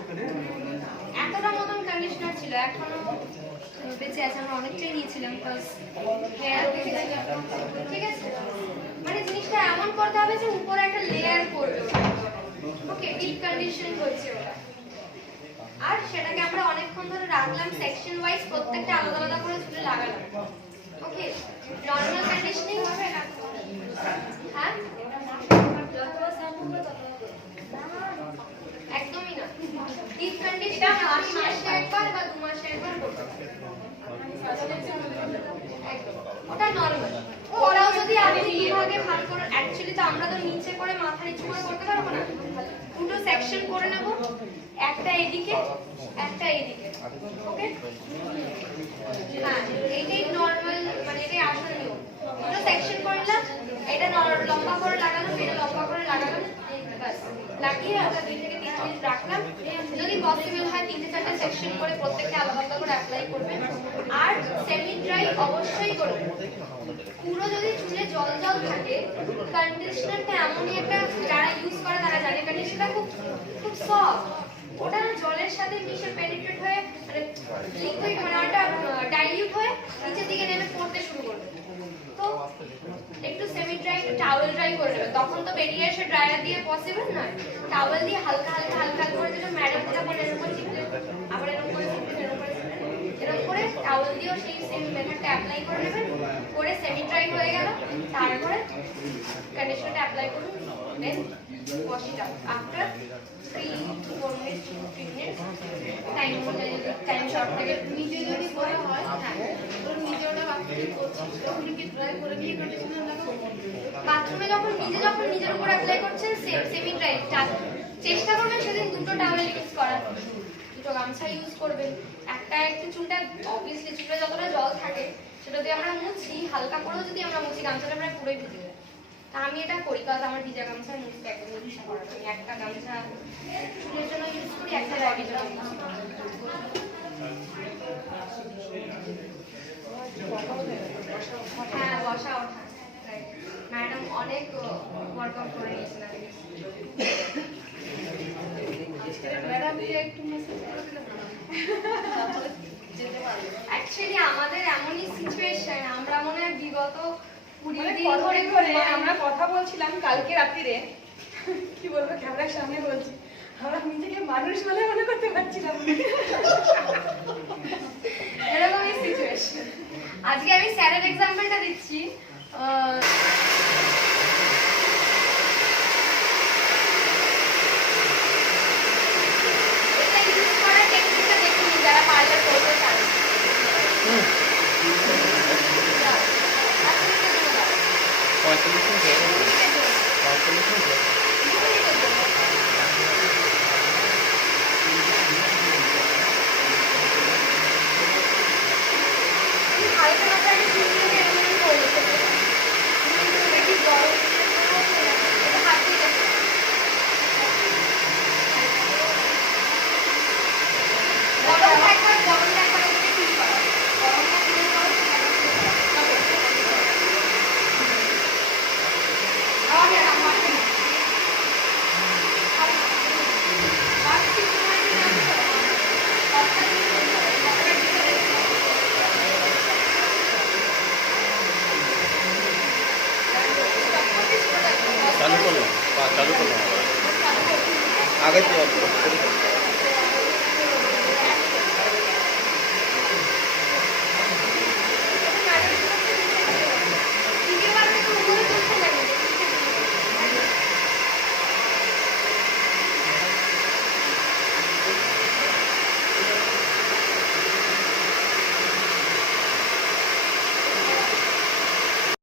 এতটা মতন কন্ডিশনার ছিল, এখনো বেঁচে আছে। আমরা অনেকটাই নিয়েছিলাম প্লাস হেয়ার ঠিক আছে। মানে জিনিসটা এমন করতে হবে যে উপরে একটা লেয়ার করবে, ওকে? ডিপ কন্ডিশন হচ্ছে ওটা। আর সেটাকে আমরা অনেকক্ষণ ধরে রাখলাম, সেকশন ওয়াইজ প্রত্যেকটা আলাদা আলাদা করে চুলে লাগালাম, ওকে? নরমাল কন্ডিশনিং হবে না। হ্যাঁ একদমই না। ডিপ কন্ডিশন মাসে একবার বা 2 মাসে একবার করতে হবে। একদম ওটা নরমাল। ওরাও যদি আপনি বিভাগে ভাগ করে, অ্যাকচুয়ালি তো আমরা তো নিচে করে মাথা নিচু করে করতে পারবো না, দুটো সেকশন করে নেব, একটা এদিকে একটা এদিকে, ওকে? হ্যাঁ এইটাই নরমাল, মানে এটাই আসল নিয়ম। দুটো সেকশন করলাম, এটা লম্বা করে লাগালাম, এটা লম্বা করে লাগালাম, বাস লাগিয়ে আমরা 2 থেকে 3 মিনিট রাখলাম। যদি পসিবল হয় 3-4টা সেকশন করে প্রত্যেকটা আলাদা আলাদা করে অ্যাপ্লাই করবেন। আর সেমি ড্রাই অবশ্যই করবেন। পুরো যদি চুলে জল জল থাকে, কন্ডিশনারটা এমনই একটা, যারা ইউজ করে তারা জানে কন্ডিশনারটা খুব খুব সফট, ওটা না জলের সাথে মিশে পেনিট্রেট হয়ে মানে লিকুইড, মানে ওটা ডাইলিউট হয়ে নিচের দিকে নেমে পড়তে শুরু করবে। তো একটু সেমি ড্রাই, টাওয়েল ড্রাই করে নেবে। তখন তো বেরিয়ে এসে ড্রায়ার দিয়ে পসিবল নয়, টাওয়েল দিয়ে হালকা হালকা হালকা করে যেটা ম্যাডাম যেটা বলে এরকম চিপলে, আবার এরকম করে চিপলে, এরকম করে টাওয়েল দিয়েও সেই সেম মেথডটা অ্যাপ্লাই করে নেবেন। করে সেমি ড্রাই হয়ে গেল, তারপরে কন্ডিশনারটা অ্যাপ্লাই করুন, দেন wash it out after 3 to 4 minutes to 15 minutes time অনুযায়ী, টাইম শর্ট থাকে। নিজে যদি করা হয়, ওর নিজে ওটা বাথরুমে করছি, তখন কি ড্রাই করে নিয়ে কন্ডিশনার লাগাবো? বাথরুমে যখন নিজের উপর অ্যাপ্লাই করছেন সেমি ড্রাই, চেষ্টা করবেন সেদিন দুটো টাওয়েল ইউজ করার, দুটো গামছা ইউজ করবেন। একটা একটু চুলটা অবভিয়াসলি চুলে যতটা জল থাকে সেটা দিয়ে আমরা মুছি, হালকা করেও যদি আমরা মুছি গামছাটা প্রায় পুরোই ভিজে যায়। তা আমি এটা করি, কারণ আমার ভিজা গামছা মুছতে একদম ইচ্ছা করে না। আমি একটা গামছা চুলের জন্য ইউজ করি, একটা বডির জন্য ইউজ করি। হ্যাঁ বসা ওঠা, ম্যাডাম অনেক ওয়ার্কআউট করে নিয়েছিলেন। ম্যাডামকে একটু মেসেজ করে দিলে ভালো হয়। অ্যাকচুয়ালি আমাদের এমনই সিচুয়েশন, আমরা মনে হয় বিগত 20 মানে দিন কতদিন ধরে ধরে আমরা কথা বলছিলাম কালকে রাত্রিরে, কি বলবো ক্যামেরার সামনে বলছি, আমরা নিজেকে মানুষ বলে মনে করতে পারছিলাম না। এরকমই সিচুয়েশন। আজকে আমি স্যারের এক্সাম্পলটা দিচ্ছি। এটা ইউজ করার টেকনিকটা দেখুন যারা পার্লার করতে চান। হালকা মাথায় চুলগুলোকে এরকম করে দেবো। বেশি গরম এটা হাত দিয়ে দেখো। গরমটা একবার ওদিকে ফিল করো। গরমটা ফিল করো, আমাকে আমাকে চালু করলাম আগে তো